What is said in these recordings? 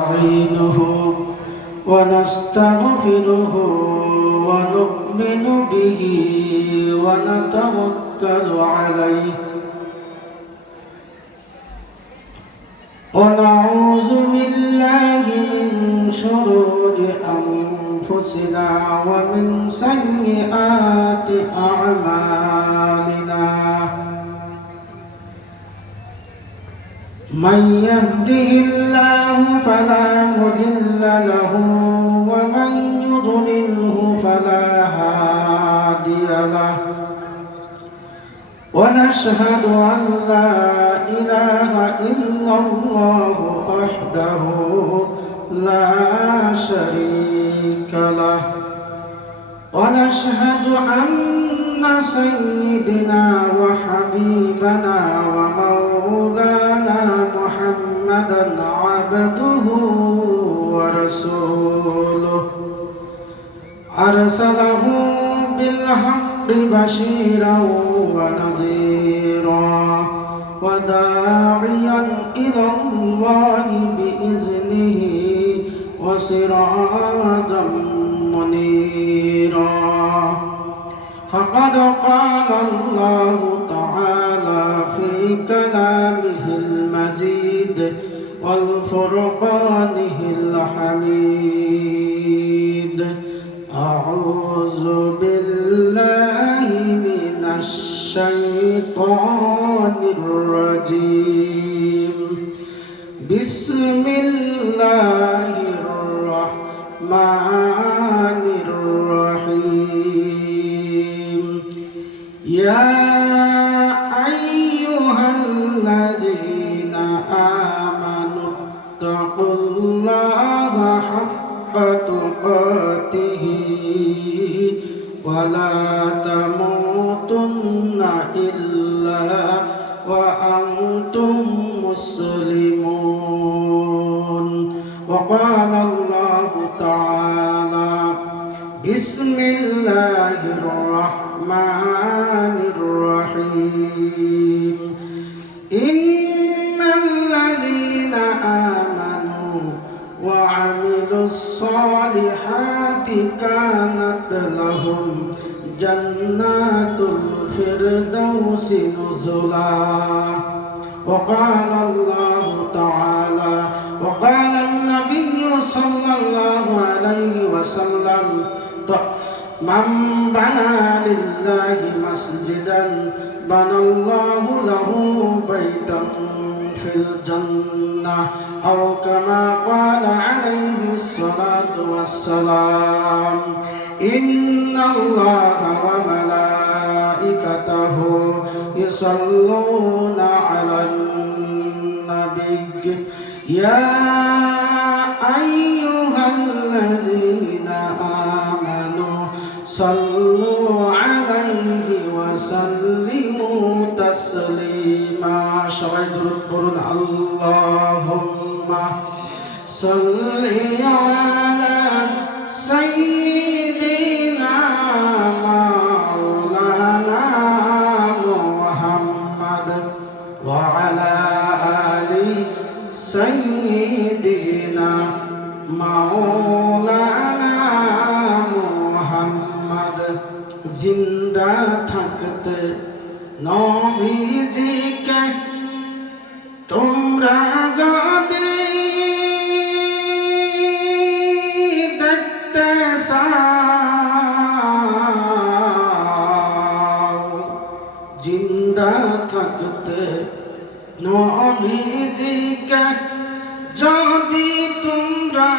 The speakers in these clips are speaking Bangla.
نستعينه ونستغفره ونؤمن به ونتوكل عليه ونعوذ بالله من شرور أنفسنا ومن سيئات أعمالنا من يهده الله فلا مضل له ومن يضلله فلا هادي له ونشهد أن لا إله إلا الله وحده لا شريك له ونشهد أن سيدنا وحبيبنا ومولانا محمدا عبده ورسوله أرسله بالحق بشيرا ونذيرا وداعيا إلى الله بإذنه وسراجا منيرا فقد قال الله تعالى في كلامه المجيد والفرقانه الحميد أعوذ بالله من الشيطان الرجيم بسم الله الرحمن الرحيم يا أيها الذين آمنوا اتقوا الله حق تقاته ولا تموتن إلا وأنتم مسلمون وقال الله تعالى بسم الله الرحمن الرحيم إن الذين آمنوا وعملوا الصالحات كانت لهم جنات الفردوس نزلا وقال الله تعالى وقال النبي صلى الله عليه وسلم من بنى لله مسجدا بنى الله له بيتا في الجنة أو كما قال عليه الصلاة والسلام إن الله وملائكته يصلون على النبي يا أيها الذين آمنوا صلوا عليه وسلموا تسليما شهد ربنا اللهم صل على سيدنا مولانا محمد وعلى آل سيدنا مولانا محمد জিন্দা থাকতে নবীজিকে তোমরা যদি দেখতে চাও জিন্দা থাকতে নবীজিকে যদি তোমরা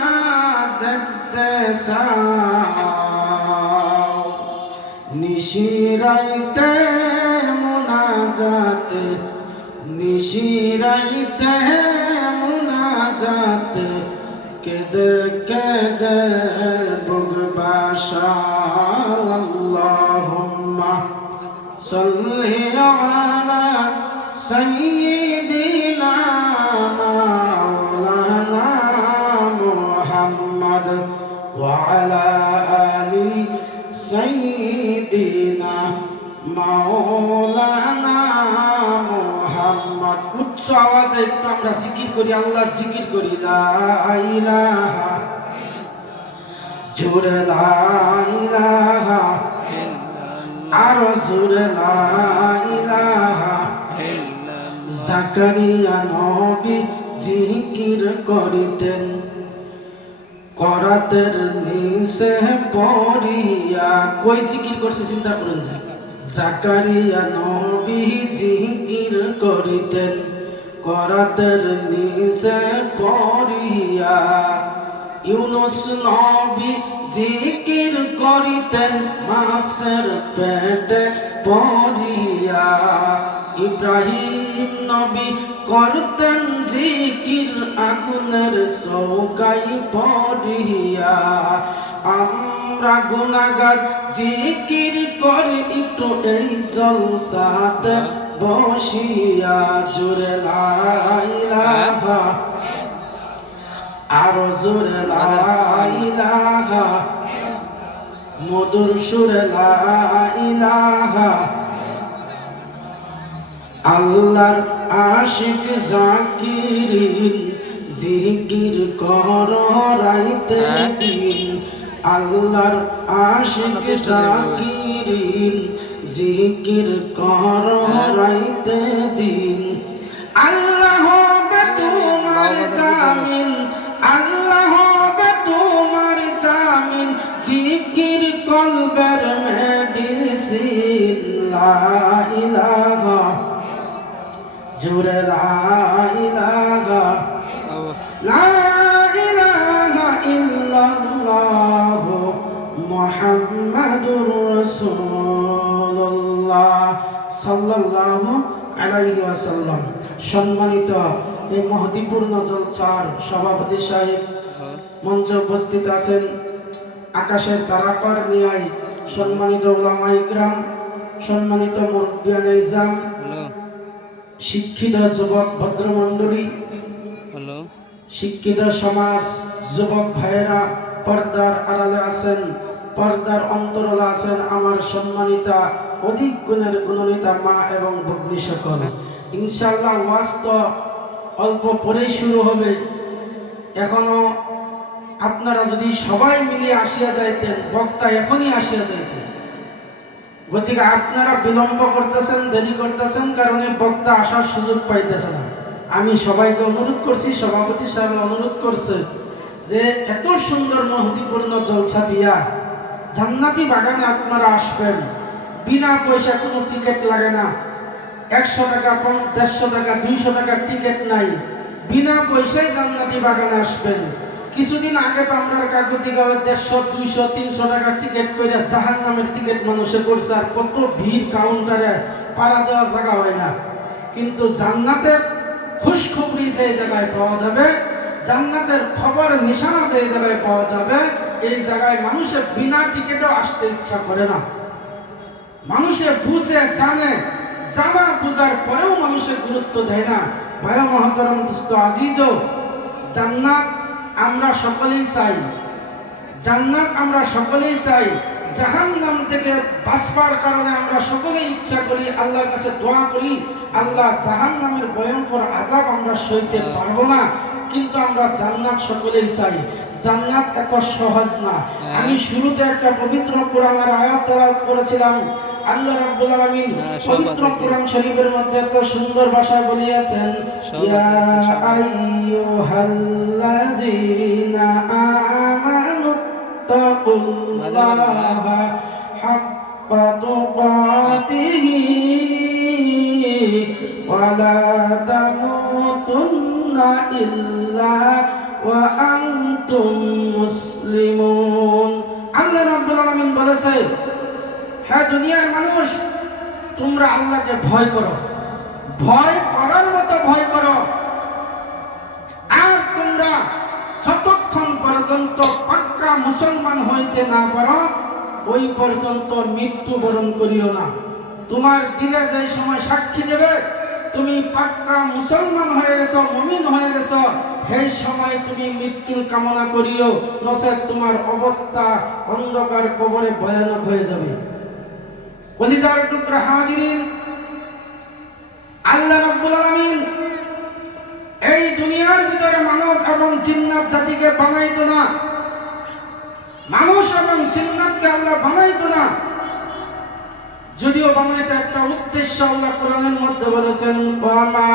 দেখতে চাও নিশিরাইতে মুনাজাতে নিশিরাইতে মুনাজাতে কেদে কেদে বুকবাসা আল্লাহুম্মা সাল্লি আলা সাইয়্যিদিনা মাওলানা মুহাম্মদ ওয়া আলা আলি সাইয়্যিদিনা মাওলানা মুহাম্মদ উচ্চ আওয়াজে একটু আমরা জিকির করি, আল্লাহর জিকির করি। লা ইলাহা, জোরে লা ইলাহা, আরো জোরে লা ইলাহা। জাকারিয়া নবী জিকির করিতেন করাতের নিচে পড়িয়া। কই জিকির করছে চিন্তা করেন। জাকারিয়া নবী জিকির করিতেন করাতের নিচে পড়িয়া। ইউনুস নবী জিকির করিতেন মাছের পেটে পড়িয়া। ইব্রাহিম নবী করতেন জিকির আগুনের চৌকাই পড়িয়া। আমরা গুনাহগার জিকির করি একটু এই জলসাতে বসিয়া। জোরে লা ইলাহা, আরো জোরে লা ইলাহা, মধুর সুরে লা ইলাহা। আল্লাহর আশিক জাকিরিন জিকির কর রাইতে দিন। আল্লাহর আশিক জাকিরিন জিকির কর রাইতে দিন। আল্লাহ হবে তোমার জামিন, আল্লাহ হবে তোমার জামিন, জিকির কলবের মেডিসিন। লা ইলাহা, জোরে লা ইলাহা, লা ইলাহা ইল্লাল্লাহ মুহাম্মাদুর রাসূলুল্লাহ সাল্লাল্লাহু আলাইহি ওয়াসাল্লাম। সম্মানিত এই মহদীপূর্ণ জলসার সভাপতি সাহেব, মঞ্চে উপস্থিত আছেন আকাশের তারাকার নিয়াই সম্মানিত উলামা ইকরাম, সম্মানিত মুরব্বিয়ানে ইজাম, শিক্ষিত যুবক ভদ্রমণ্ডলী, শিক্ষিত সমাজ, যুবক ভাইয়েরা, পর্দার আড়ালে আছেন, পর্দার অন্তরালে আছেন আমার সম্মানিতা অধিক গুণের গুণনীতা মা এবং ভগ্নী সকল। ইনশাআল্লাহ ওয়াজ তো অল্প পরেই শুরু হবে। এখনো আপনারা যদি সবাই মিলিয়ে আসিয়া যাইতেন, বক্তা এখনই আসিয়া যাইতেন। গতিকে আপনারা বিলম্ব করতেছেন, দেরি করতেছেন, কারণে বক্তা আসার সুযোগ পাইতেছে না। আমি সবাইকে অনুরোধ করছি, সভাপতি সাহেব অনুরোধ করছে যে এত সুন্দর মহদীপূর্ণ জলসা দিয়া জান্নাতি বাগানে আপনারা আসবেন, বিনা পয়সা, কোনো টিকিট লাগে না। 100 টাকা, 150 টাকা, 200 টাকার টিকিট নাই, বিনা পয়সায় জান্নাতি বাগানে আসবেন। কিছুদিন আগে তো আমরা কাকতিগাঁওয়ে 150, 200, 300 টাকার টিকিট করে জাহান্নামের টিকিট মানুষে করছে, আর কত ভিড়, কাউন্টারে পাড়া দেওয়া জায়গা হয় না। কিন্তু জান্নাতের খুশখবরি যে জায়গায় পাওয়া যাবে, জান্নাতের খবর নিশানা যে জায়গায় পাওয়া যাবে, এই জায়গায় মানুষের বিনা টিকিটও আসতে ইচ্ছা করে না। মানুষে বুঝে জানে, জানা বুঝার পরেও মানুষের গুরুত্ব দেয় না। ভাই মহতরম দোস্ত আজিজও, জান্নাত আমরা সকলেই চাই, জান্নাত আমরা সকলেই চাই। জাহান্নাম থেকে বাঁচবার কারণে আমরা সকলেই ইচ্ছা করি, আল্লাহর কাছে দোয়া করি, আল্লাহ জাহান্নামের ভয়ঙ্কর আযাব আমরা সইতে পারবো না, কিন্তু আমরা জান্নাত সকলেই চাই। জান্নাত এত সহজ না। আমি শুরুতে একটা পবিত্র কোরআনের আয়াত তেলাওয়াত করেছিলাম। আল্লাহ রাব্বুল আলামিন পবিত্র কোরআন শরীফের মধ্যে এত সুন্দর ভাষায় বলিয়াছেন, ইয়া আইয়ুহাল্লাযীনা আমানু তাকুল্লাহা হাক্কা তুকাতিহি ওয়া লা তামুতুন্না ইল্লা ওয়া আনতুম মুসলিমুন। আল্লাহ রাব্বুল আলামিন বলেছেন, হ্যাঁ দুনিয়ার মানুষ, তোমরা আল্লাহকে ভয় করো, ভয় করার মতো ভয় করো, আর তোমরা যতক্ষণ পর্যন্ত পাক্কা মুসলমান হইতে না পারো ওই পর্যন্ত মৃত্যুবরণ করিও না। তোমার দিলে যে সময় সাক্ষী দেবে তুমি পাক্কা মুসলমান হয়ে গেছো, মুমিন হয়ে গেছো, সেই সময় তুমি মৃত্যুর কামনা করিও, নচেত তোমার অবস্থা অন্ধকার কবরে ভয়ানক হয়ে যাবে। কলিজার টুকরা হাজিরিন, আল্লাহ রাব্বুল আলামিন এই দুনিয়ার ভিতরে মানব এবং জিন্নাত জাতিকে বানাইতো না, মানুষ এবং জিন্নাতকে আল্লাহ বানাইতো না। যদিও বানাইছে একটা উদ্দেশ্য, আল্লাহ কোরআনের মধ্যে বলেছেন ওয়ামা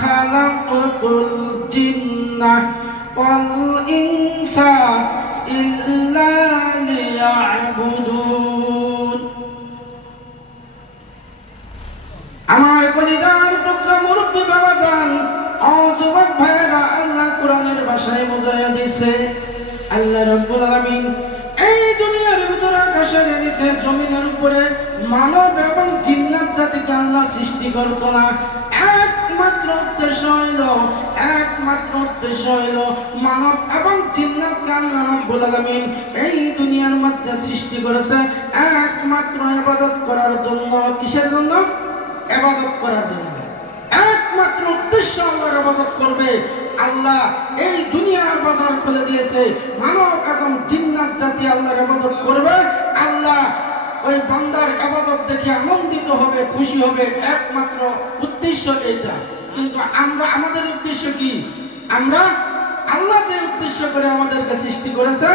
খালাকাতুল জিন্না ওয়াল ইনসা ইল্লা লিয়াবুদুন। আমার কলিজার টুকরা মুরব্বী বাবাজান, ও যুবক ভাইয়েরা, আল্লাহ কোরআনের ভাষায় বুঝাইয়া দিয়েছে আল্লাহ রাব্বুল আলামিন এই দুনিয়ার ভিতরে আকাশের নিচে জমিনের উপরে মানব এবং জিন্নাত জাতিকে আল্লাহ সৃষ্টি করতো না। একমাত্র উদ্দেশ্য হইল মানব এবং জিন্নাতকে আল্লাহ রাব্বুল আলামিন এই দুনিয়ার মধ্যে সৃষ্টি করেছে একমাত্র ইবাদত করার জন্য। কিসের জন্য? ইবাদত করার জন্য। একমাত্র উদ্দেশ্য আল্লাহর ইবাদত করবে। আল্লাহ এই দুনিয়ার বাজার খুলে দিয়েছে, মানব এবং জিন্নাত জাতি আল্লাহর ইবাদত করবে। আল্লাহ ওই বান্দার ইবাদত দেখে আনন্দিত হবে, খুশি হবে। একমাত্র উদ্দেশ্য এটা। কিন্তু আমরা, আমাদের উদ্দেশ্য কি? আমরা আল্লাহ যে উদ্দেশ্য করে আমাদেরকে সৃষ্টি করেছে,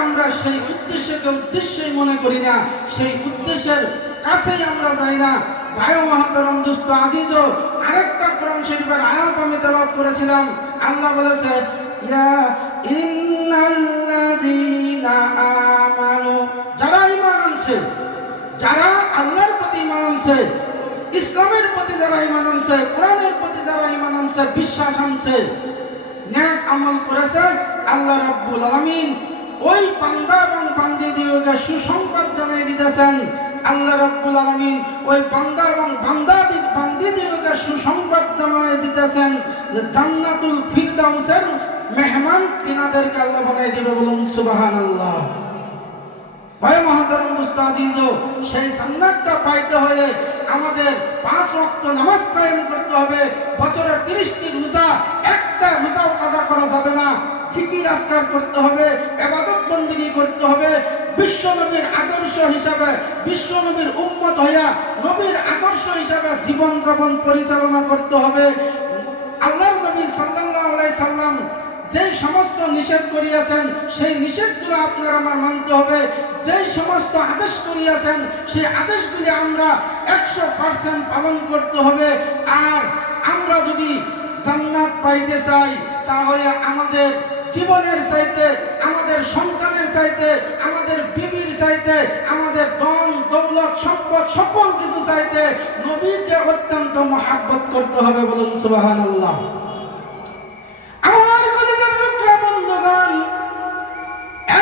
আমরা সেই উদ্দেশ্যকে উদ্দেশ্যই মনে করি না, সেই উদ্দেশ্যের কাছেই আমরা যাই না। ভাই মহতরম দোস্ত আজিজ, আরেকটা কোরআন শরীফের আয়াত আমি তেলাওয়াত করেছিলাম। আল্লাহ বলেছে ইয়া ইন্নাল্লাযীনা আমানু, যারা ঈমান আনছে, যারা আল্লাহর প্রতি ঈমান আনছে, ইসলামের প্রতি যারা ঈমান আনছে, কোরআনের প্রতি যারা ঈমান আনছে, বিশ্বাস আনছে, নেক আমল করেছে, আল্লাহ রাব্বুল আলামিন ওই বান্দা এবং বান্দীদেরকে সুসংবাদ জানিয়ে দিতেছেন। আল্লাহ রাব্বুল আলামিন ওই বান্দা এবং বান্দীদেরকে সুসংবাদ জানিয়ে দিতেছেন যে জান্নাতুল ফিরদাউসের মেহমান তিনাদেরকে আল্লাহ বানিয়ে দিবে। বলুন সুবহানাল্লাহ। ভাই মহতরম দোস্ত আজিজ, সেই জান্নাতটা পাইতে হলে আমাদের 5 ওয়াক্ত নামাজ কায়েম করতে হবে। বছরে 30টি রোজা, একটা রোজাও কাজা করা যাবে না। জিকির আজকার করতে হবে, ইবাদত বندگی করতে হবে। বিশ্ব নবীর আদর্শ হিসাবে, বিশ্ব নবীর উম্মত হইয়া নবীর আদর্শ হিসাবে জীবন যাপন পরিচালনা করতে হবে। আল্লাহর নবী সাল্লাল্লাহু আলাইহি সাল্লাম যে সমস্ত নিষেধ করিয়াছেন, সেই নিষেধগুলো আপনার আমার মানতে হবে। যে সমস্ত আদেশ করিয়াছেন, সেই আদেশগুলি আমরা 100% পালন করতে হবে। আর আমরা যদি জান্নাত পাইতে চাই, তাহলে আমাদের জীবনের চাইতে, আমাদের সন্তানের চাইতে, আমাদের বিবির চাইতে, আমাদের ধন দৌলত সম্পদ সকল কিছু চাইতে নবীকে অত্যন্ত মহব্বত করতে হবে। বলুন সুবহানাল্লাহ। আমার কলিজার টুকরা বন্ধুগণ,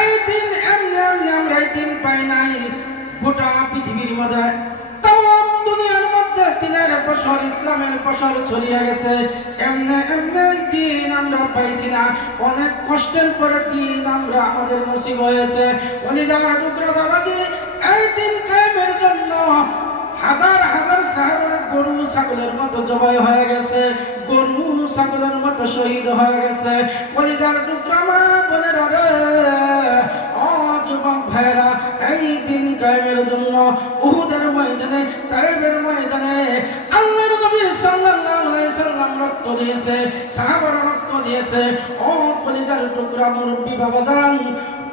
এই দিন এমনি আমরা এই দিন পাই নাই। গোটা পৃথিবীর মধ্যে, তাম দুনিয়ার মধ্যে দিনের বছর, ইসলামের বছর ছড়িয়ে গেছে। এমনি দিন আমরা পাইছি না। অনেক কষ্টের পরে দিন আমরা আমাদের নসিব হয়েছে। কলিজার টুকরা বাবাজি, এই দিন কায়েমের জন্য হাজার হাজার সাহাবারা গরু ছাগলের মতো জবাই হয়ে গেছে, গরু ছাগলের মতো শহীদ হয়ে গেছে। কলিজার টুকরা মা বোনেরা রে, ও যুবক ভাইরা, এই দিন কায়েমের জন্য উহুদের ময়দানে, তায়েফের ময়দানে আল্লাহর নবী সাল্লাল্লাহু আলাইহি সাল্লাম রক্ত দিয়েছে, সাহাবারা রক্ত দিয়েছে। ও কলিজার টুকরা মুরব্বী বাবাজান,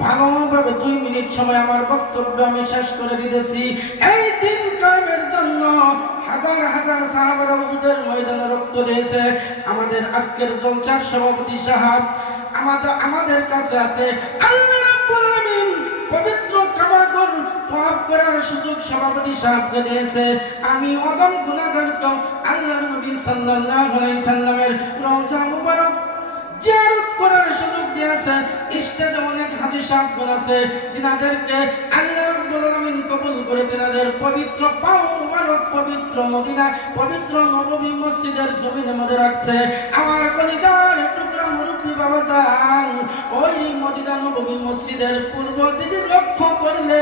ভালোভাবে 2 মিনিট সময় আমার বক্তব্য আমি শেষ করে দিতেছি। এই দিন কায়েমের জন্য হাজার হাজার সাহাবারা উহুদের ময়দানে রক্ত দিয়েছে। আমাদের আজকের জলসার সভাপতি সাহেব আমাদের কাছে আছে। আল্লাহ রাব্বুল আলামিন পবিত্র কাবাগর তওয়াফ করার সুযোগ সভাপতি সাহেবকে দিয়েছে। আমি অদম গুনাহগার আল্লাহর নবী সাল্লাল্লাহু আলাইহি সাল্লামের রওজা মুবারক জিয়ারত করার সুযোগ দিয়েছে। স্টেজে অনেক হাজী সাহেবগণ আছে, যিনাদেরকে আল্লাহ রাব্বুল আলামিন কবুল করে তিনাদের পবিত্র পাও মুবারক পবিত্র মদিনা, পবিত্র নববী মসজিদের জমিনের মধ্যে রাখছে। আমার কলিজার টুকরা মুরব্বী বাবাজান, ওই মদিনা নববী মসজিদের পূর্ব দিকে লক্ষ্য করলে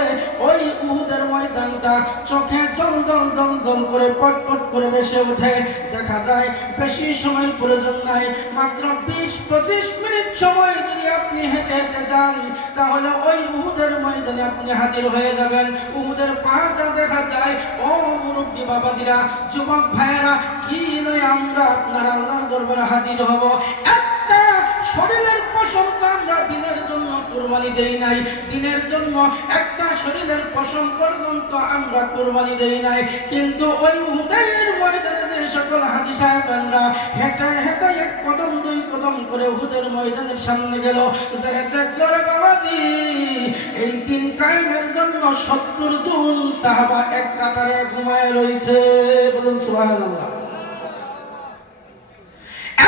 ওই উহুদের ময়দানটা চোখে জল জল জল জল করে পটপট করে ভেসে ওঠে। দেখা যায় বেশি সময়ের প্রয়োজন নাই, মাত্র 20-25 মিনিট সময় যদি আপনি হেঁটে দেখাইতে চান তাহলে ওই উহুদের ময়দানে আপনি হাজির হয়ে যাবেন। উহুদের পাহাড়টা দেখা যায়। ও মুরব্বী বাবাজিরা, যুবক ভাইয়েরা, কি লয়ে আমরা আপনার আল্লাহর দরবারে হাজির হব? একটা শরীরের পশম তো আমরা দিনের জন্য কুরবানি দেই নাই, দিনের জন্য একটা শরীরের পশম পর্যন্ত আমরা কুরবানি দেই নাই। কিন্তু ওই উহুদের ময়দানে যে সকল হাজী সাহেবরা হেঁটে হেঁটে এক কদম দুই কদম করে উহুদের ময়দানের সামনে গেল, যে দেখলো রে বাবাজি, এই দিন কায়েমের জন্য 70 জন সাহাবা এক কাতারে ঘুমায় রইছে। বলুন সুবহানাল্লাহ।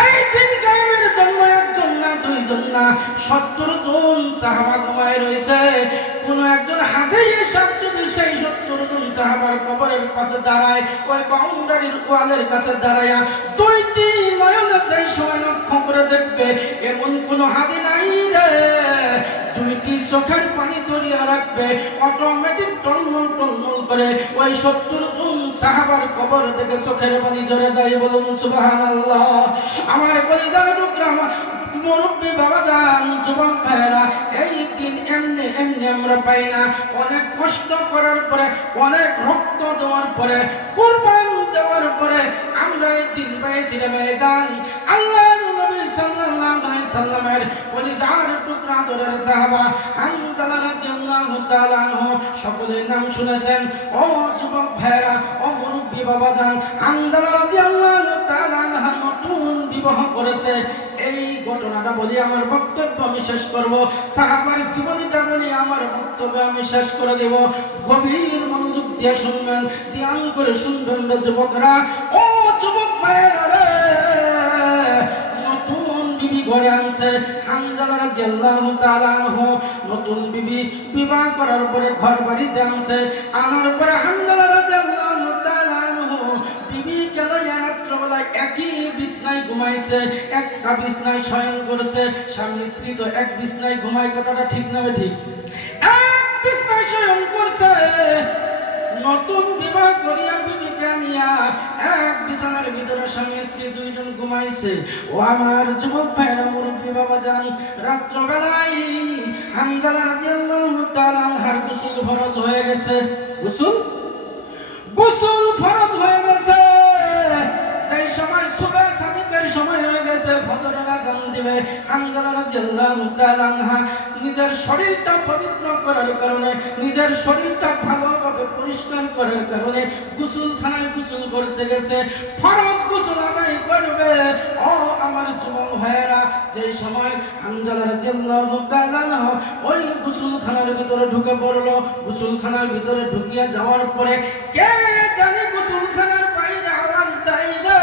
এই দিন কায়েমের জন্য একজন না দুইজন না 70 জন সাহাবা ঘুমায় রইছে। কোন একজন হাজী সাহেব যদি সেই 70 জন সাহাবার কবরের পাশে দাঁড়ায়, ওই বাউন্ডারির ওয়ালের কাছে দাঁড়ায়া দুইটি নয়নে যে সময় লক্ষ্য করে দেখবে, এমন কোন হাজী নাই রে। দুইটি চোখের পানি ধরিয়া রাখবে, অটোমেটিক টলমল টলমল করে ওই 70 জন সাহাবার কবর থেকে চোখের পানি ঝরে যায়। বলুন সুবহানাল্লাহ। আমার কলিজার টুকরা মুরব্বী বাবাজান, যুবক ভাইয়েরা, এই দিন এমনি এমনি আমরা পাই না। অনেক কষ্ট করার পরে, অনেক রক্ত দেওয়ার পরে, কুরবান দেওয়ার পরে আমরা এই দিন পেয়েছি রে ভাইজান। আল্লাহর নবী সাল্লাল্লাহু আলাইহি সাল্লামের কলিজার টুকরা দরের সাহাবা হামজালা রাদিয়াল্লাহু তাআলা আনহু, সকলের নাম শুনেছেন। ও যুবক ভাইয়েরা, ও মুরব্বী বাবাজান, হামজালা রাদিয়াল্লাহু তাআলা আনহা নতুন বিবাহ করেছে। এই ঘটনাটা বলি আমার বক্তব্য আমি শেষ করব। সাহাবার জীবনীটা বলি আমার বক্তব্য আমি শেষ করে দেব। গভীর মনোযোগ দিয়ে শুনবেন, ধ্যান করে শুনবেন রে যুবকরা। ও যুবক ভাইয়েরা রে, নতুন বিবি ঘরে আনছে হামজালা রাদিয়াল্লাহু তাআলা আনহু। নতুন বিবি বিবাহ করার পরে ঘর বাড়িতে আনছে, আনার পরে হামজালা রাদিয়াল্লাহু তাআলা আনহু বিবি গেল রাত্রবেলায় একই বিছনায় ঘুমাইছে, একটা বিছনায় শয়ন করছে। স্বামী স্ত্রী তো এক বিছনায় ঘুমায়, কথাটা ঠিক না ঠিক? এক বিছনায় শয়ন করছে। নতুন বিবাহ করিয়া বিবিকে নিয়া এক বিছানার ভিতরে স্বামী স্ত্রী দুইজন ঘুমাইছে। ও আমার যুবক ভাইরা, মুরব্বী বাবাজান, রাত্রবেলায় হামজালা রাদিয়াল্লাহু তাআলা আনহার গোসল ফরজ হয়ে গেছে। গোসল ফরজ হয়ে গেছে। সেই সময় সুবহ সাদিকের সময় হয়ে গেছে, ফজরের আযান দিবে। হামজালা রাদিয়াল্লাহু তাআলা আনহা নিজের শরীরটা পবিত্র করার কারণে, নিজের শরীরটা ভালোভাবে পরিষ্কার করার কারণে গোসলখানায় গোসল করতে গেছে। ফরজ গোসল আদায় করবে। ও আমার যুবক ভাইয়েরা, যেই সময় হামজালা রাদিয়াল্লাহু তাআলা আনহা ওই গোসলখানার ভিতরে ঢুকে পড়ল, গোসলখানার ভিতরে ঢুকিয়া যাওয়ার পরে কে জানে গোসলখানার বাইরে আওয়াজ দেয় রে,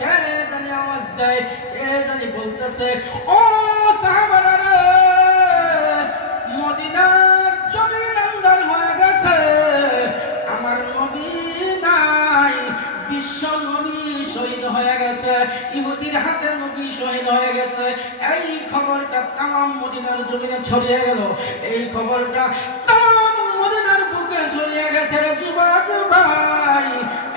কে জানি আওয়াজ দেয়, কে জানি বলতেছে, ও সাহাবারা রে, মদিনার জমিন আন্দার হয়ে গেছে, আমার নবী নাই, বিশ্ব নবী শহীদ হয়ে গেছে, ইহুদির হাতে নবী শহীদ হয়ে গেছে। এই খবরটা তাম মদিনার জমিনে ছড়িয়ে গেল। এই খবরটা তাম মদিনার বুকে ছড়িয়ে গেছে রে যুবক ভাই।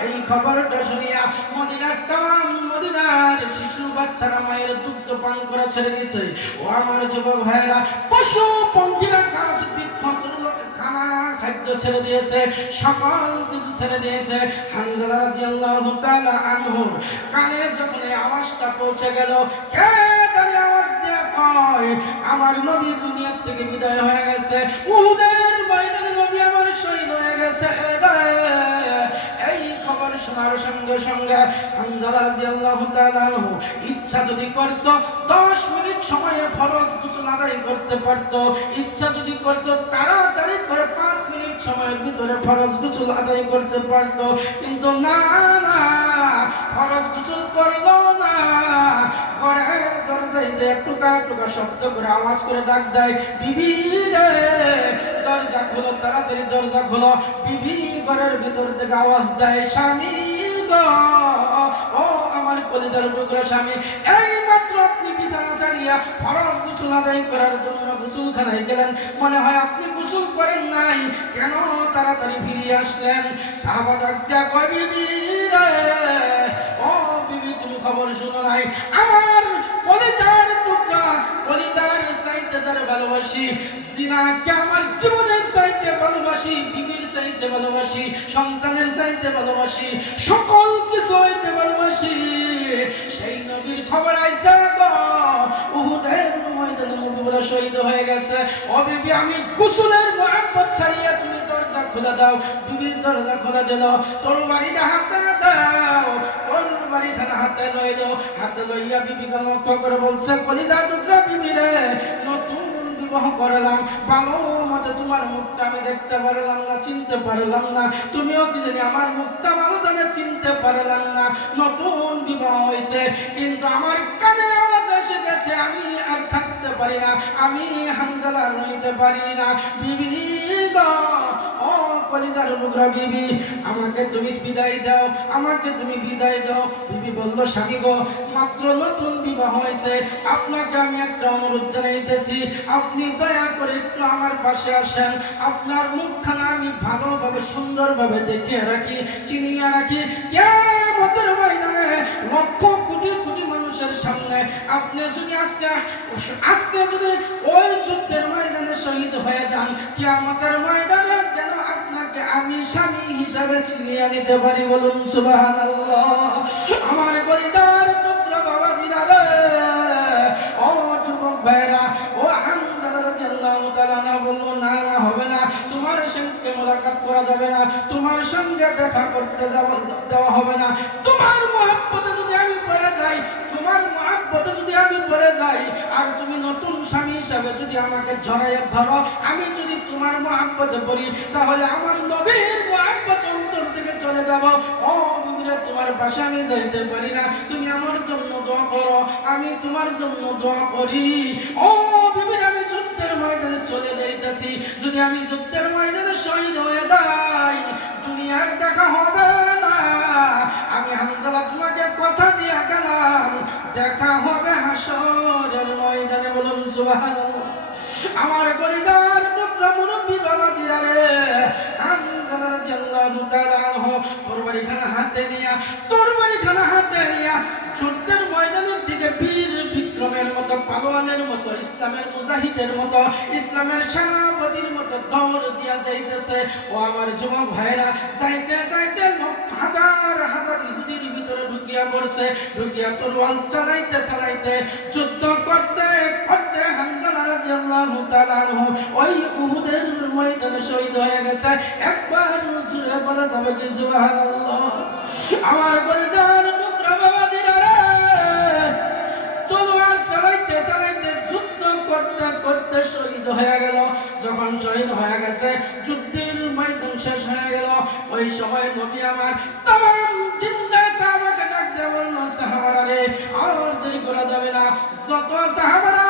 এই খবরটা শুনিয়া মদিনার তাম মদিনার শিশু বাচ্চারা মায়ের দুগ্ধ পান করা ছেড়ে দিয়েছে। ও আমার যুবক ভাইয়েরা, পশু পঙ্খিরা গাছ বৃক্ষ খানা খাদ্য ছেড়ে দিয়েছে, সকল কিছু ছেড়ে দিয়েছে। হামজালা রাদিয়াল্লাহু তাআলা আনহুর কানে যখন এই আওয়াজটা পৌঁছে গেল, কে জানি আওয়াজ দিয়ে কয়, আমার নবী দুনিয়া থেকে বিদায় হয়ে গেছে, উহুদের ময়দানে নবী আমার শহীদ হয়ে গেছে। এই খবর শোনার সঙ্গে সঙ্গে হামজালা রাদিয়াল্লাহু তাআলা আনহু ইচ্ছা যদি করত 10 মিনিট সময়ে ফরজ গোসল আদায় করতে পারত, ইচ্ছা যদি করত তাড়াতাড়ি করে 5 মিনিট সময়ের ভিতরে ফরজ গোসল আদায় করতে পারত। কিন্তু না না, ফরজ গোসল করলো না। ঘরের দরজায় যে টুকা টুকা শব্দ করে আওয়াজ করে ডাক দেয়, বিবি রে দরজা খোলো, তাড়াতাড়ি দরজা খোলো। বিবি ঘরের ভিতর থেকে আওয়াজ দেয়, স্বামী গো, ও আমার কলিজার টুকরা স্বামী, এই মাত্র আপনি বিছানা ছাড়িয়া ফরজ গোসল আদায় করার জন্য গোসলখানায় গেলেন, মনে হয় আপনি গোসল করেন নাই, কেন তাড়াতাড়ি ফিরে আসলেন? সাহাবা ডাক দিয়া কয়, বিবি রে, ও বিবি তুমি খবর শুনো নাই? আমার কলিজার টুকরা, কলিজার ভালোবাসি, জিনাকে আমার জীবনের চাইতে ভালোবাসি, বিবির চাইতে ভালোবাসি, সন্তানের চাইতে ভালোবাসি, সকল কিছু হইতে ভালোবাসি। সেই নবীর খবর আইসা গো, উহুদের ময়দানে নবী বলে শহীদ হয়ে গেছে। ও বিবি, আমি গোসলের মুহাব্বত ছাড়িয়া তুমি দরজা খুলে দাও। বিবির দরজা খুলে দিল, তরবারিটা হাতে দাও, তরবারিটা হাতে লইল, হাতে লইয়া বিবিকে লক্ষ্য করে বলছে, কলিজার টুকরা বিবি রে, নতুন বিবাহ করলাম, ভালো মতো তোমার মুখটা আমি দেখতে পারলাম না, চিনতে পারলাম না, তুমিও কি জানি আমার মুখটা ভালো জানে চিনতে পারলাম না। নতুন বিবাহ হয়েছে, কিন্তু আমার কানে আওয়াজ এসে গেছে, আমি আর থাকতে পারি না, আমি হানজালা রইতে পারি না। বিবি গো, ও কলিজার টুকরা বিবি, আমাকে তুমি বিদায় দাও, আমাকে তুমি বিদায় দাও। বিবি বলল, স্বামী গো, মাত্র নতুন বিবাহ হয়েছে, আপনাকে আমি একটা অনুরোধ জানাইতেছি, আপনি দয়া করে একটু আমার পাশে আসেন, আপনার মুখখানা আমি ভালোভাবে সুন্দরভাবে দেখিয়ে রাখি, চিনিয়ে রাখি। কিয়ামতের ময়দানে লক্ষ কোটি কোটি মানুষের সামনে আপনি যদি আজকে যদি ওই যুদ্ধের ময়দানে শহীদ হয়ে যান, কিয়ামতের ময়দানে যেন আপনাকে আমি স্বামী হিসাবে ছিনিয়ে নিতে পারি। বলুন সুবহানাল্লাহ। আমার কলিজার টুকরা বাবাজিরা রে, ও যুবক ভাইরা, ও হানজালা রাদিয়াল্লাহু তাআলা না বললো, না না হবে না, তোমার সঙ্গে মোলাকাত করা যাবে না, তোমার সঙ্গে দেখা করতে দেওয়া হবে না। তোমার মহব্বতে যদি আমি পড়ে যাই, তোমার মহব্বতে যদি আমি পড়ে যাই, আর তুমি নতুন স্বামী হিসাবে যদি আমাকে জড়াইয়া ধরো, আমি যদি তোমার মহব্বতে পড়ি, তাহলে আমার নবীর মহব্বত অন্তর থেকে চলে যাব। ও বিবিরা, তোমার পাশে আমি যাইতে পারি না, তুমি আমার জন্য দোয়া করো, আমি তোমার জন্য দোয়া করি। ও বিবিরা, আমি যুদ্ধের ময়দানে চলে যাইতেছি, যদি আমি যুদ্ধের ময়দানে শহীদ হয়ে যাই, দুনিয়ার দেখা হবে না। আমি হানজালা তোমাকে কথা দিয়ে গেলাম, দেখা হবে হাসরের ময়দানে। বলুন সুবহানাল্লাহ। আমার কলিজার টুকরা মুরব্বি বাবাজিরা রে, হানজালা রাদিয়াল্লাহু তাআলা আনহু তরবারিখানা হাতে নিয়া যুদ্ধের ময়দানের দিকে বীর বিক্রমের মতো, পালোয়ানের মতো, ইসলামের মুজাহিদের মতো, ইসলামের সেনাপতির মতো দৌড় দিয়া যাইতেছে। ও আমার যুবক ভাইরা, যাইতে যাইতে হাজার হাজার ইহুদির ভিতরে ঢুকিয়া পড়ছে, ঢুকিয়া তরোয়াল চালাইতে যুদ্ধ করতে করতে হানজালা রাদিয়াল্লাহু তাআলা আনহু ওই উহুদের ময়দানে শহীদ হয়ে গেছে। একবার জোরে বলা যাবে কি সুবহানাল্লাহ। আমার কলিজার টুকরা বাবাজিরা রে, তলোয়ার চালাইতে যুদ্ধ করতে করতে শহীদ হয়ে গেল। যখন শহীদ হয়ে গেছে, যুদ্ধের ময়দান শেষ হয়ে গেল, ওই সময় নবী আমার तमाम জিন্দা সাহাবাকে ডাক দিয়ে বলল, সাহাবারা রে, আর দেরি করা যাবে না। যত সাহাবারা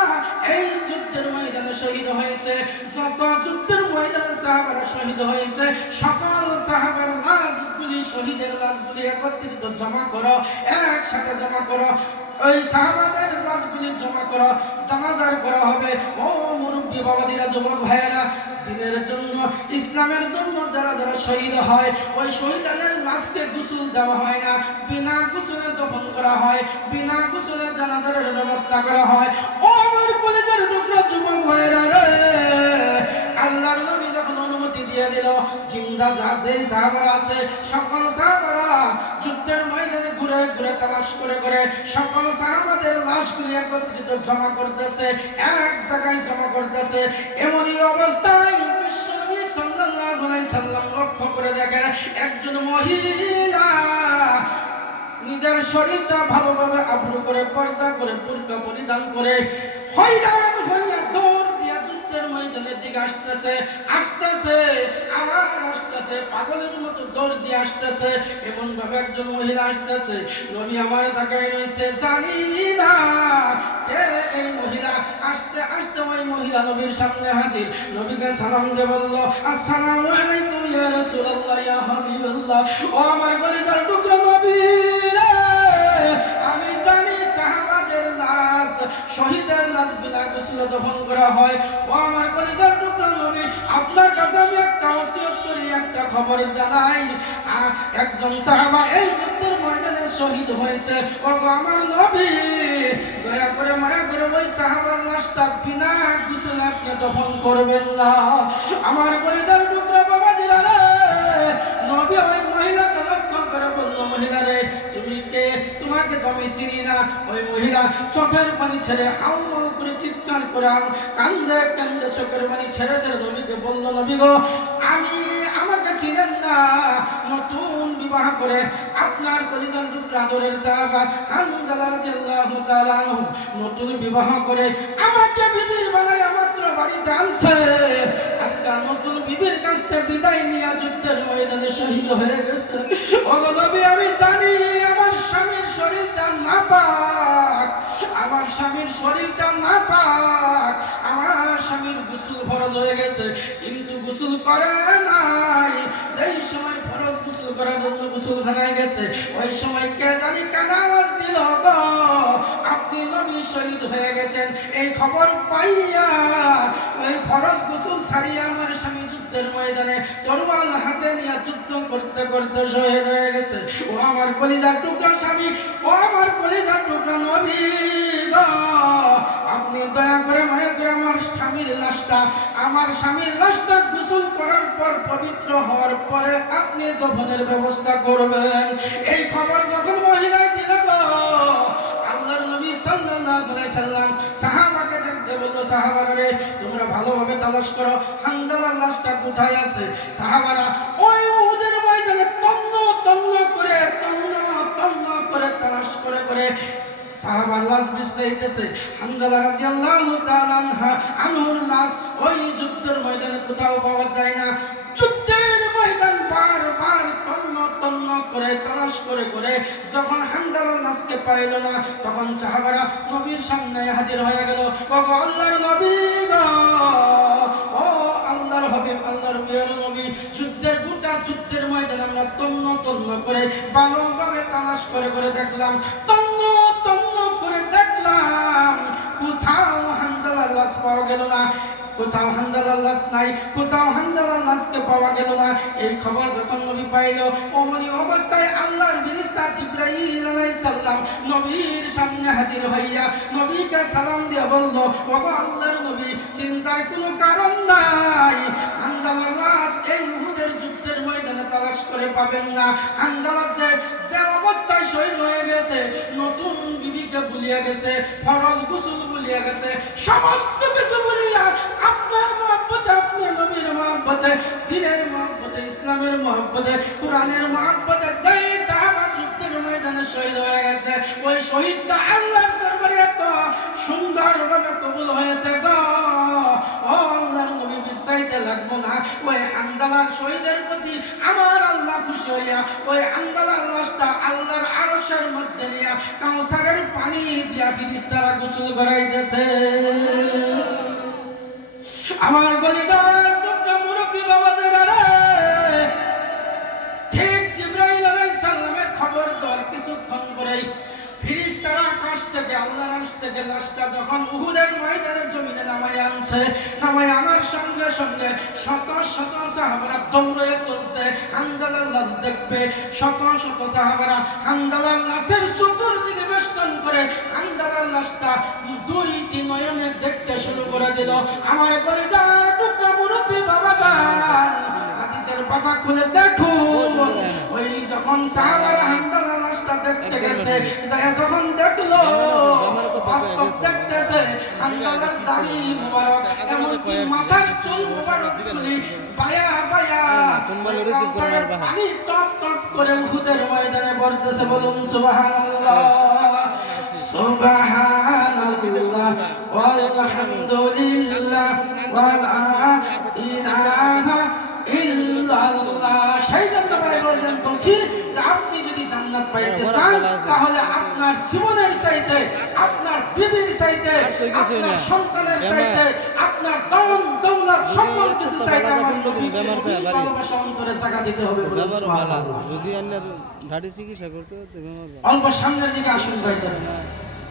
এই যুদ্ধের ময়দানে শহীদ হয়েছে, যত যুদ্ধের ময়দানে সাহাবারা শহীদ হয়েছে, সকল সাহাবার লাশগুলি, শহীদের লাশগুলি একত্রিত জমা করো, একসাথে জমা করো। ওই সাহাবাদের লাশগুলি জমা করো, জানাজার করা হবে। ও মুরব্বী বাবাজিরা, যুবক ভাইয়েরা, দিনের জন্য, ইসলামের জন্য যারা যারা শহীদ হয়, ওই শহীদদের লাশকে গোসল দেওয়া হয় না, বিনা গোসলে দফন করা হয়, বিনা গোসলে জানাজার ব্যবস্থা করা হয়। ও আমার কলিজার টুকরা যুবক ভাইয়েরা রে, আল্লাহর নবী যখন অনুমতি দিয়ে দিল, জিন্দা যে সাহাবারা আছে, সকল সাহাবারা যুদ্ধের ময়দানে ঘুরে ঘুরে তালাশ করে করে সকল সাহাবাদের লাশগুলি একত্রিত জমা করতেছে, এক জায়গায় জমা করতেছে। এমনই অবস্থায় বিশ্বনবী সাল্লাল্লাহু আলাইহি সাল্লাম লক্ষ্য করে দেখে, একজন মহিলা নিজের শরীরটা ভালোভাবে আবৃত করে, পর্দা করে, বুরকা পরিধান করে, হয়রান হইয়া দৌড় দিয়া যুদ্ধের ময়দানের দিকে আসতেছে, পাগলের মতো দৌড় দিয়ে আসতেছে। এমন ভাবে একজন মহিলা আসতেছে, নবী আমার তাকায় রয়েছে, জানি না কে এই মহিলা। আস্তে আস্তে ওই মহিলা নবীর সামনে হাজির, নবীকে সালাম দিয়ে বলল, আসসালামু আলাইকুম ইয়া রাসূলুল্লাহ, ইয়া হাবিবাল্লাহ। ও আমার কলিজার টুকরা নবী রে, আমি জানি সাহাবাদের লাশ, শহীদের লাশ বিনা গোসলে দফন করা হয়। ও আমার কলিজার টুকরা নবী, আপনার কাছে আমি একটা ওসিয়ত করি, একটা খবর জানাই, একজন সাহাবা এই যুদ্ধের ময়দানে শহীদ হয়েছে। ওগো আমার নবী, দয়া করে মায়া করে ওই সাহাবার লাশটা বিনা গোসলে আপনি দফন করবেন না। আমার পরিবার টুকরা বাবাজিরা রে, নবী ওই মহিলাকে লক্ষ্য করে বলল, মহিলা রে তুমি কে? তোমাকে তো আমি চিনি না। ওই মহিলা চোখের পানি ছেড়ে হাউমাউ করে চিৎকার করে কান্দে কান্দে চোখের পানি ছেড়ে ছেড়ে নবীকে বলল, নবী গো, আমাকে চিনেন না? নতুন বিবাহ করে আপনার পরিজন টুকরা আদরের সাহাবা হানজালা রাদিয়াল্লাহু তাআলা আনহু নতুন বিবাহ করে আমাকে বিবি বানায় মাত্র বাড়িতে আনছে। আজকে নতুন বিবির কাছ থেকে বিদায় নিয়ে যুদ্ধের ময়দানে শহীদ হয়ে গেছে। ওগো নবী, আমি জানি আমার স্বামীর শরীরটা নাপাক, আমার স্বামীর শরীরটা নাপাক, আমার স্বামীর গোসল ফরজ হয়ে গেছে, কিন্তু গোসল করে নাই। যেই সময় ফরজ গোসল করার জন্য গোসলখানায় গেছে, ওই সময় কে জানি কান আওয়াজ দিল, গো আপনি নবী শহীদ হয়ে গেছেন। এই খবর পাইয়া ওই ফরজ গোসল ছাড়িয়ে আমার স্বামী যুদ্ধের ময়দানে তরোয়াল হাতে নিয়ে যুদ্ধ করতে করতে শহীদ হয়ে গেছে। ও আমার কলিজার টুকরা স্বামী, ও আমার কলিজার টুকরা নবী গো, আপনি দয়া করে মায়া করে আমার স্বামীর লাশটা গোসল করার পর পবিত্র হওয়ার পরে আপনি দফনের ব্যবস্থা করবেন। এই খবর যখন মহিলায় দিল গো, আল্লাহর নবী সাল্লাল্লাহু আলাইহি সাল্লাম সাহাবাকে ডেকে বলল, সাহাবারা রে, তোমরা ভালোভাবে তালাশ করো হানজালার লাশটা কোথায় আছে। সাহাবারা ওই উহুদের ময়দানে তন্ন তন্ন করে তালাশ করে সাহাবার লাশ বিছাইতেছে। হানজালা রাদিয়াল্লাহু তাআলা আনহুর লাশ ওই যুদ্ধের ময়দানে কোথাও পাওয়া যায় না। যুদ্ধের ময়দান বারবার তন্ন করে তালাশ করে যখন হানজালার লাশকে পাইল না, তখন সাহাবারা নবীর সামনে হাজির হয়ে গেল। ওগো আল্লাহর নবী গো, ও আল্লাহর হাবিব, আল্লাহর প্রিয় নবী, যুদ্ধের ময়দানে আমরা তন্ন করে ভালোভাবে তালাশ করে দেখলাম, তন্ন করে দেখলাম, কোথাও হানজালার লাশ পাওয়া গেল না, কোথাও হানজালার লাশ নাই, কোথাও হানজালার লাশকে পাওয়া গেল না। এই খবর যখন নবী পাইল, অমনি অবস্থায় আল্লাহর ফেরেশতা জিবরাইল আলাইহিস সালাম নবীর সামনে হাজির হইয়া নবীকে সালাম দিয়ে বলল, ওগো আল্লাহর নবী, চিন্তার কোনো কারণ নাই, হানজালার লাশ এই উহুদের যুদ্ধের ময়দানে তালাশ করে পাবেন না। হানজালা যে অবস্থায় শহীদ হয়ে গেছে, নতুন বিবিকে ভুলিয়া গেছে, ফরজ গোসল ভুলিয়া গেছে, সমস্ত কিছু ভুলিয়া আপনার মহব্বতে, আপনি নবীর মহব্বতে, দ্বীনের মহব্বতে, ইসলামের মহব্বতে, কোরআনের মহব্বতে যেই সাহাবা যুদ্ধের ময়দানে শহীদ হয়ে গেছে, ওই শহীদটা আল্লাহর দরবারে এত সুন্দরভাবে কবুল হয়েছে গো, ও আল্লাহর নবী, চাইতে লাগবো না। ওই হানজালার শহীদের প্রতি আমার আল্লাহ খুশি হইয়া ওই হানজালার লাশটা আল্লাহর আরশের মধ্যে নিয়ে কাউসারের পানি দিয়া ফেরেশতারা গোসল করাইতেছে। আমার বলিদার টুকরা মুরব্বী বাবাজিরা রে, ঠিক জিবরাইল আলাইহিস সালামের খবর দেওয়ার কিছুক্ষণ পরেই ফেরেশতারা আকাশ থেকে, আল্লাহর আরশ থেকে লাশটা যখন উহুদের ময়দানে জমিনে নামায় আনছে, নামায় আনার সঙ্গে সঙ্গে শত শত সাহাবারা দৌড়ে চলছে হানজালার লাশ দেখবে। শত শত সাহাবারা হানজালার লাশের চতুর্দিকে বেষ্টন করে হানজালার লাশটা দুইটি নয়নে দেখতে শুরু করে দিল। আমার কলিজার টুকরা মুরব্বী বাবাজান, হাদিসের পাতা খুলে দেখুন, ওই যখন সাহাবারা হানজালার লাশটা দেখতে গেছে, যখন দেখলো বাস্তব দেখতেছে হানজালার দাড়ি মুবারক, এমনকি মাথার চুল মুবারক গুলি বায়া পানি টপ টপ করে উহুদের ময়দানে পড়তেছে। বলুন সুবহানাল্লাহ, সুবহানাল্লাহ ওয়ালহামদুলিল্লাহ ওয়ালা ইলাহা ইল্লাল্লাহ। সেই জন্য ভাই বলেন, বলছি যে আপনি যদি জান্নাত পাইতে চান, তাহলে আপনার জীবনের চাইতে, আপনার বিবির চাইতে, আপনার সন্তানের চাইতে, আপনার ধন দৌলত সকল কিছু চাইতে আমার নবীকে ভালোবাসা অন্তরে জায়গা দিতে হবে। যদি আল্লাহর ধাড়ি চিকিৎসা করতে অল্প সামনের দিকে আসুন ভাইজান,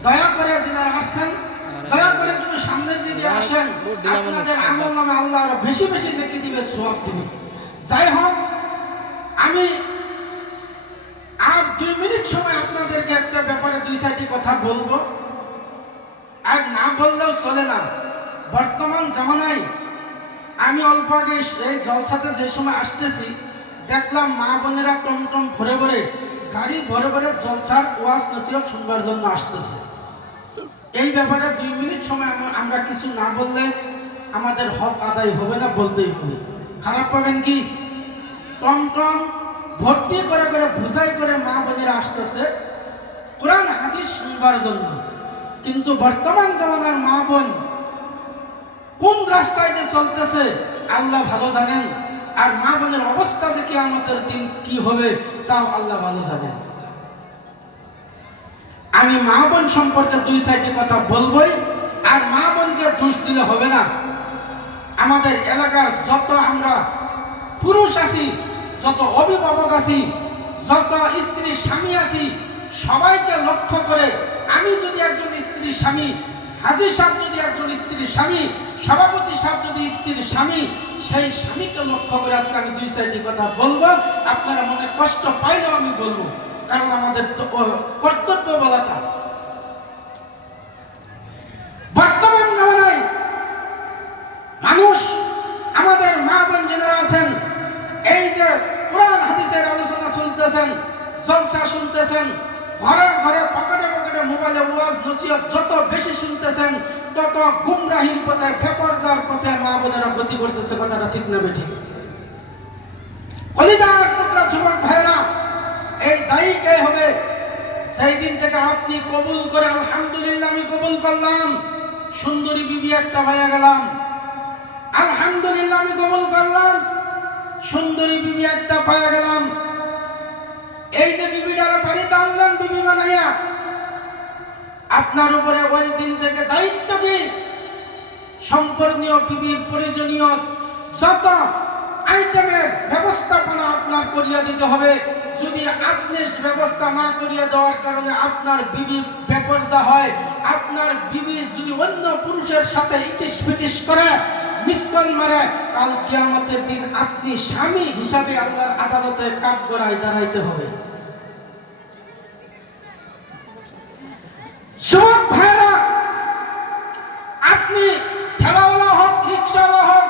দয়া করে যিনারা আসছেন, দয়া করে তুমি সামনের দিকে আসেন। আপনাদের আমল নামে আল্লাহ আরো বেশি বেশি দেখে দিবে, সওয়াব দিবে। যাই হোক, আমি আর 2 মিনিট সময় আপনাদেরকে একটা ব্যাপারে 2-4টি কথা বলবো, আর না বললেও চলে না। বর্তমান জামানায় আমি অল্প আগে এই জলসাতে যে সময় আসতেছি, দেখলাম মা বোনেরা টমটম ভরে ভরে, গাড়ি ভরে ভরে জলসার ওয়াজ নসিহত শুনবার জন্য আসতেছে। এই ব্যাপারে 2 মিনিট সময় আমরা কিছু না বললে আমাদের হক আদায় হবে না, বলতেই হবে। খারাপ পাবেন কি? টমটম ভর্তি করে করে বুঝাই করে মা বোনেরা আসতেছে কোরআন হাদিস শুনবার জন্য, কিন্তু বর্তমান জামানার মা বোন কোন রাস্তায় যে চলতেছে আল্লাহ ভালো জানেন। আর মা বোনের অবস্থা যে কিয়ামতের দিন কি হবে তাও আল্লাহ ভালো জানেন। আমি মা বোন সম্পর্কে 2-4টি কথা বলবই, আর মা বোনকে দোষ দিলে হবে না। আমাদের এলাকার যত আমরা পুরুষ আছি, যত অভিভাবক আছি, যত স্ত্রী স্বামী আছি, সবাইকে লক্ষ্য করে আমি যদি একজন স্ত্রীর স্বামী, হাজী সাহেব যদি একজন স্ত্রীর স্বামী, সভাপতি সাহেব যদি স্ত্রীর স্বামী, সেই স্বামীকে লক্ষ্য করে আজকে আমি 2-4টি কথা বলবো। আপনারা মনে কষ্ট পাইলেও আমি বলবো, কারণ আমাদের তো কর্তব্য বলাটা। বর্তমান জামানায় মানুষ, আমাদের মা বোন যারা আছেন, এই যে কোরআন হাদিসের আলোচনা শুনতেছেন, জলসা শুনতেছেন, ঘরে ঘরে পকেটে পকেটে মোবাইলে ওয়াজ নসিহত যত বেশি শুনতেছেন, তত গুমরাহির পথে, বেপরদার পথে মা বোনেরা গতি করতেছে। কথাটা ঠিক না বেঠিক? কলিজার টুকরা যুবক ভাইরা, এই দায়ী কে হবে? সেই দিন থেকে আপনি কবুল করে আলহামদুলিল্লাহ আমি কবুল করলাম, সুন্দরী বিবি একটা হয়ে গেলাম। আলহামদুলিল্লাহ আমি কবুল করলাম, সুন্দরী বিবি একটা পেয়ে গেলাম। এই যে বিবিটার বাড়িতে আনলেন বিবি বানাইয়া, আপনার উপরে ওই দিন থেকে দায়িত্ব কি? সম্পর্কীয় বিবির প্রয়োজনীয় যত আইটেমের ব্যবস্থাপনা আপনার করিয়া দিতে হবে। যদি আপনি ব্যবস্থা না করিয়া দেওয়ার কারণে আপনার বিবি বেপরদা হয়, আপনার বিবি যদি অন্য পুরুষের সাথে ইটিস পিটিস করে, মিসকল মারে, কাল কিয়ামতের দিন আপনি স্বামী হিসাবে আল্লাহর আদালতে কাঠগড়ায় দাঁড়াইতে হবে। যুবক ভাইরা, আপনি ঠেলাওয়ালা হোক, রিক্সাওয়ালা হোক,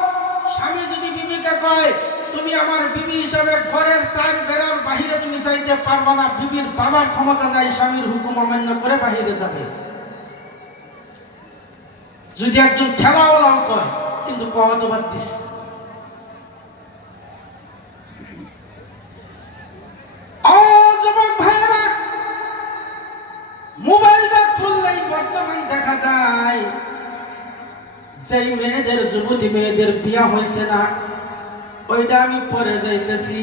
স্বামী যদি বিবিকে কয় তুমি আমার বিবি হিসাবে ঘরের চার বেড়ার বাহিরে তুমি যাইতে পারবা না, বিবির বাবার ক্ষমতা নাই স্বামীর হুকুম অমান্য করে বাহিরে যাবে। যদি একজন ঠেলাওয়ালাও কয়, কিন্তু কত বাদ দিস। ও যুবক ভাইরা, মোবাইলটা খুললেই বর্তমান দেখা যায় যেই মেয়েদের, যুবতী মেয়েদের বিয়া হয়েছে না, ওইটা আমি পরে যাইতেছি,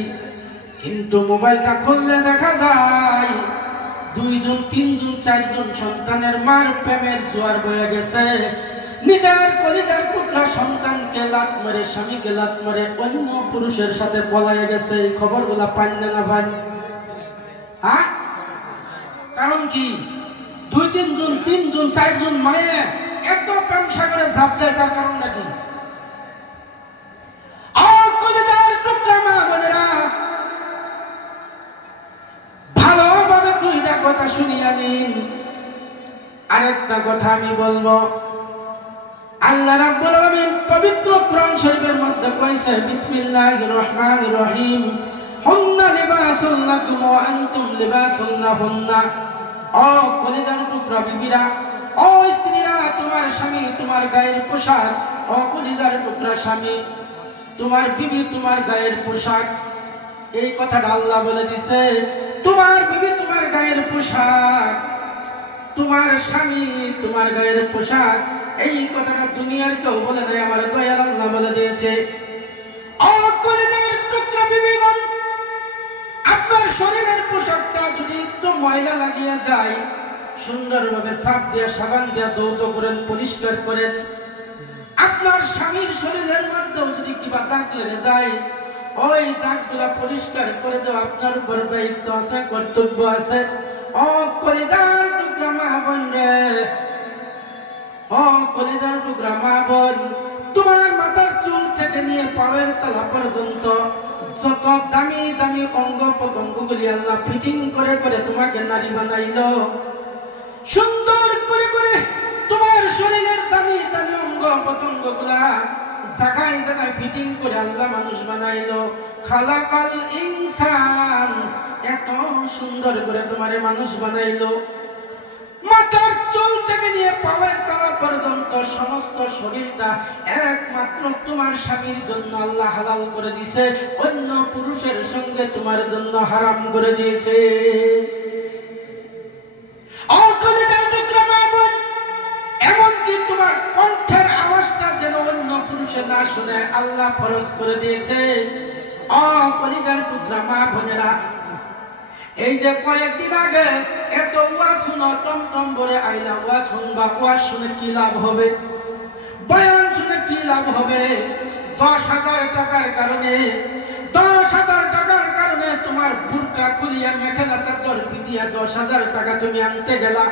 কিন্তু মোবাইলটা খুললে দেখা যায় 2 জন 3 জন 4 জন সন্তানের মার প্রেমের জোয়ার বয়ে গেছে। নিজের কলিজার টুকরা সন্তানকে লাত মারে, স্বামীকে লাত মারে অন্য পুরুষের সাথে পলায়ে গেছে। এই খবরগুলা পান না ভাই? হ্যাঁ, কারণ কি? 2-3 জন 3 জন 4 জন মায়ে এত প্রেম সাগরে ঝাঁপ দেয়, তার কারণটা কি? ভালোভাবে 2টা কথা শুনিয়া নিন। আরেকটা কথা আমি বলবো, আল্লাহ রাব্বুল আলামিন পবিত্র কোরআন শরীফের মধ্যে কইছে বিসমিল্লাহির রহমানির রহিম, হুন্না লিবাসুল লাকুম ওয়া আনতুম লিবাসুল লাহুন্না। ও কলিজার টুকরা বিবিরা, ও স্ত্রীরা, তোমার স্বামী তোমার গায়ের পোশাক। ও কলিজার টুকরা স্বামী, তোমার বিবি তোমার গায়ের পোশাক। এই কথাটা আল্লাহ বলে দিছে, তোমার বিবি তোমার গায়ের পোশাক, তোমার স্বামী তোমার গায়ের পোশাক। এই কথাটা দুনিয়ার কেউ বলে নাই, আমার দয়াল আল্লাহ বলে দিয়েছে। আপনার শরীরের পোশাকটা যদি একটু ময়লা লাগিয়ে যায়, সুন্দরভাবে সাফ দিয়ে সাবান দিয়ে ধৌত করেন, পরিষ্কার করেন। আপনার স্বামীর শরীরের মধ্যেও যদি কিবা দাগ লেগে যায়, ওই দাগগুলা পরিষ্কার করে দেওয়া আপনার উপর দায়িত্ব আছে, কর্তব্য আছে। ও কলিজার টুকরা মা বোন রে, ও কলিজার টুকরা মা বোন, তোমার মাথার চুল থেকে নিয়ে পায়ের তলা পর্যন্ত যত দামি দামি অঙ্গ প্রত্যঙ্গগুলি আল্লাহ ফিটিং করে করে তোমাকে নারী বানাইলো, সুন্দর করে করে তোমার শরীরের দামি দামি অঙ্গ প্রত্যঙ্গগুলা জায়গায় জায়গায় ফিটিং করে আল্লাহ মানুষ বানাইলো। খালাকাল ইনসান, এত সুন্দর করে তোমারে মানুষ বানাইলো। মাথার চুল থেকে নিয়ে পায়ের তলা পর্যন্ত সমস্ত শরীরটা একমাত্র তোমার স্বামীর জন্য আল্লাহ হালাল করে দিয়েছে, অন্য পুরুষের সঙ্গে তোমার জন্য হারাম করে দিয়েছে। এমনকি তোমার কণ্ঠের আওয়াজটা যেন অন্য পুরুষে না শুনে আল্লাহ ফরজ করে দিয়েছে। কলিজার টুকরা মা বোনেরা, এই যে কয়েকদিন আগে এত ওয়াজ শুনো, টমটম ভরে আইলা ওয়াজ শুনবা, ওয়াজ শুনে কি লাভ হবে? বয়ান শুনে কি লাভ হবে? 10,000 টাকার কারণে, 10,000 টাকার কারণে তোমার বুরকা খুলিয়া মেখেলা চাদর পিটিয়া 10,000 টাকা তুমি আনতে গেলা।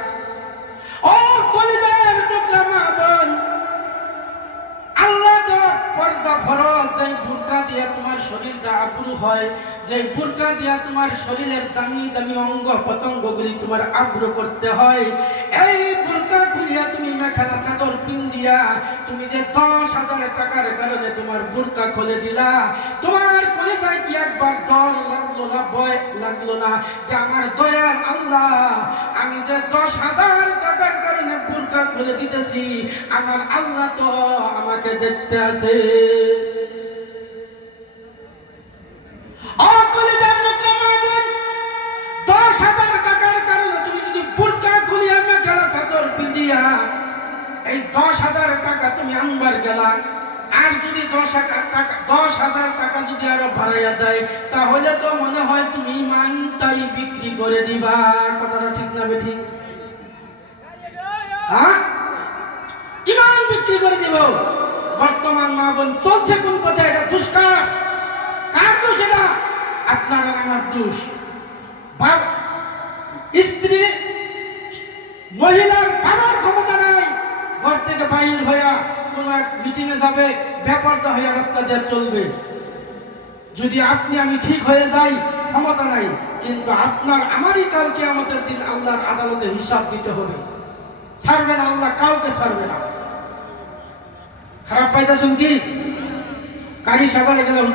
ও কলিজার টুকরা মা বোন, আল্লাহ দেওয়ার পর্দা ফরজ। যেই বুরকা দিয়া তোমার শরীরটা আবরু হয়, যেই বুরকা দিয়া তোমার শরীরের দামি দামি অঙ্গ প্রত্যঙ্গগুলি তোমার আবরু করতে হয়, এই বুরকা খুলিয়া তুমি মেখেলা চাদর পিন্দিয়া তুমি যে 10,000 টাকার কারণে তোমার বুরকা খুলে দিলা, তোমার কলিজায় কি একবার ডর লাগলো না, ভয় লাগলো না যে আমার দয়ার আল্লাহ, আমি যে 10,000 টাকার কারণে বুরকা খুলে দিতেছি, আমার আল্লাহ তো আমাকে দেখতে আছে। কলিজার টুকরা মা বোন, 10,000 টাকার কারণে তুমি যদি বুরকা খুলিয়া মেখেলা চাদর পিন্দিয়া এই 10,000 টাকা তুমি আনবার গেলা, আর যদি 10,000 টাকা যদি আরো বাড়াইয়া দেয়, তাহলে তো মনে হয় তুমি ইমানটাই বিক্রি করে দিবা। কথাটা ঠিক না বেঠিক? হ্যাঁ, ইমান বিক্রি করে দিব। বর্তমান মা বোন চলছে কোন পথে? এটা দুষ্কার। কার দোষ এটা? আপনার আর আমার দোষ। স্ত্রী মহিলার বাবার ক্ষমতা নাই ঘর থেকে বাইর হইয়া কোন এক মিটিং এ যাবে, বেপরদা হইয়া রাস্তা দিয়ে চলবে। যদি আপনি আমি ঠিক হয়ে যাই, ক্ষমতা নাই, কিন্তু আপনার আমারই কাল কিয়ামতের দিন আল্লাহর আদালতে হিসাব দিতে হবে। ছাড়বে না আল্লাহ, কাউকে ছাড়বে না। খারাপ পাইতেছেন কি? কারি সভায় গেলাম,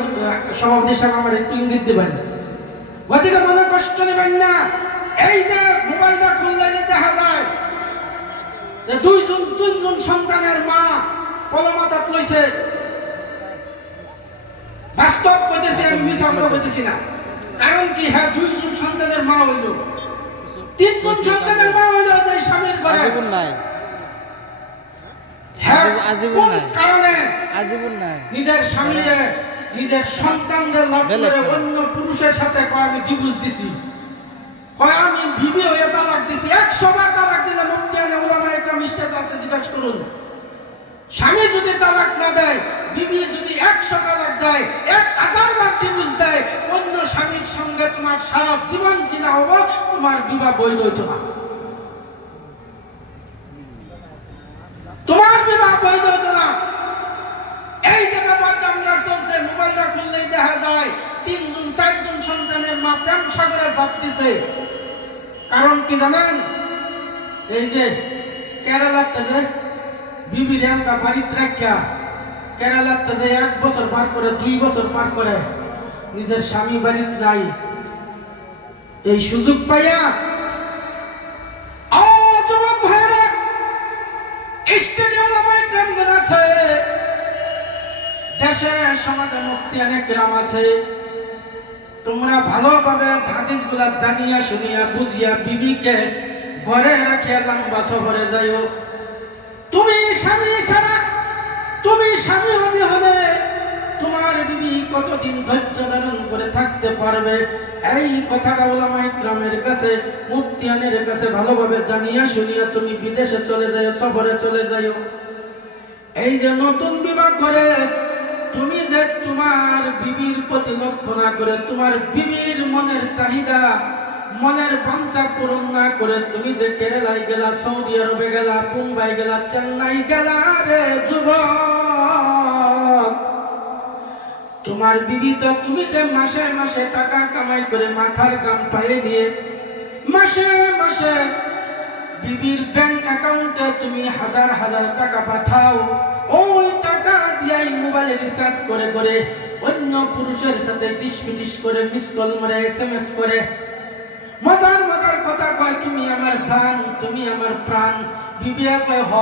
সভাপতি সাহেব আমার একটু ইঙ্গিত দেবেন, গতিকে মনে কষ্ট নেবেন না। এই যে মোবাইলটা খুললে দেখা যায় যে 2-3 সন্তানের মা কলমাতাত লইছে। বাস্তব কইতেছি, আমি মিছা কথা কইতেছি না। কারণ কি? হ্যাঁ, 2 সন্তানের মা হইল, 3 সন্তানের মা হইল, যে স্বামীর ঘরে আজীবন নাই, কোন কারণে নিজের স্বামীরে, নিজের সন্তানরে লাভ করে অন্য পুরুষের সাথে কয় আমি ডিভোর্স দিছি, কয় আমি বিবি হয়ে তালাক দিছি। 100 বার তালাক দিলে মুফতিয়ানে উলামা একরাম স্টেজ আছে, জিজ্ঞাসা করুন। স্বামী যদি তালাক না দেয়, বিবি যদি 100 তালাক দেয়, 1000 বার ডিভোর্স দেয়, অন্য স্বামীর সঙ্গে তোমার সারা জীবন জিনা হবো, তোমার বিবাহ বৈধ হইতো না, তোমার বিবাহ বৈধ হতো না। এই যে ব্যাপারটা আমরা চলছে, মোবাইলটা খুললেই দেখা যায় 3-4 সন্তানের মা প্রেম সাগরে ঝাঁপ দিছে। কারণ কি জানেন? এই যে কেরালাতে যে বিবি রেলকা বাড়িতে রাখিয়া কেরালাতে যে 1 বছর পার করে, 2 বছর পার করে, নিজের স্বামী বাড়িতে নাই, এই সুযোগ পাইয়া যুবক ভাইরা আছে, দেশে সমাজে মুফতিয়ানে কেরাম আছে, তোমরা ভালোভাবে হাদিসগুলা জানিয়া শুনিয়া বুঝিয়া বিবিকে ঘরে রাখিয়া লম্বা সফরে যাইও। তুমি স্বামী ছাড়া, তুমি স্বামী হবে হলে তোমার বিবি কতদিন ধৈর্য ধারণ করে থাকতে পারবে? এই কথাটা উলামায়ে কিরামের কাছে, মুফতিয়ানের কাছে ভালোভাবে জানিয়া শুনিয়া তুমি বিদেশে চলে যাও, সফরে চলে যাও। এই যে নতুন বিবাহ করে তুমি যে তোমার বিবির প্রতি লক্ষ্য না করে, তোমার বিবির মনের চাহিদা, মনের বাঞ্ছা পূরণ না করে তুমি যে কেরালায় গেলা, সৌদি আরবে গেলা, মুম্বাই গেলা, চেন্নাই গেলা, রে যুবক, তোমার বিবি তো তুমি যে মাসে মাসে টাকা কামাই করে মাথার গাম পায়ে নিয়ে মাসে মাসে বিবির ব্যাংক অ্যাকাউন্টে তুমি হাজার হাজার টাকা পাঠাও, ওই টাকা দিয়াই মোবাইলে রিচার্জ করে করে অন্য পুরুষের সাথে টিসপিটিস করে মিস কল মারে SMS করে মজার মজার কথা কয়, তুমি আমার জান, তুমি আমার প্রাণ। বিবি কয় হ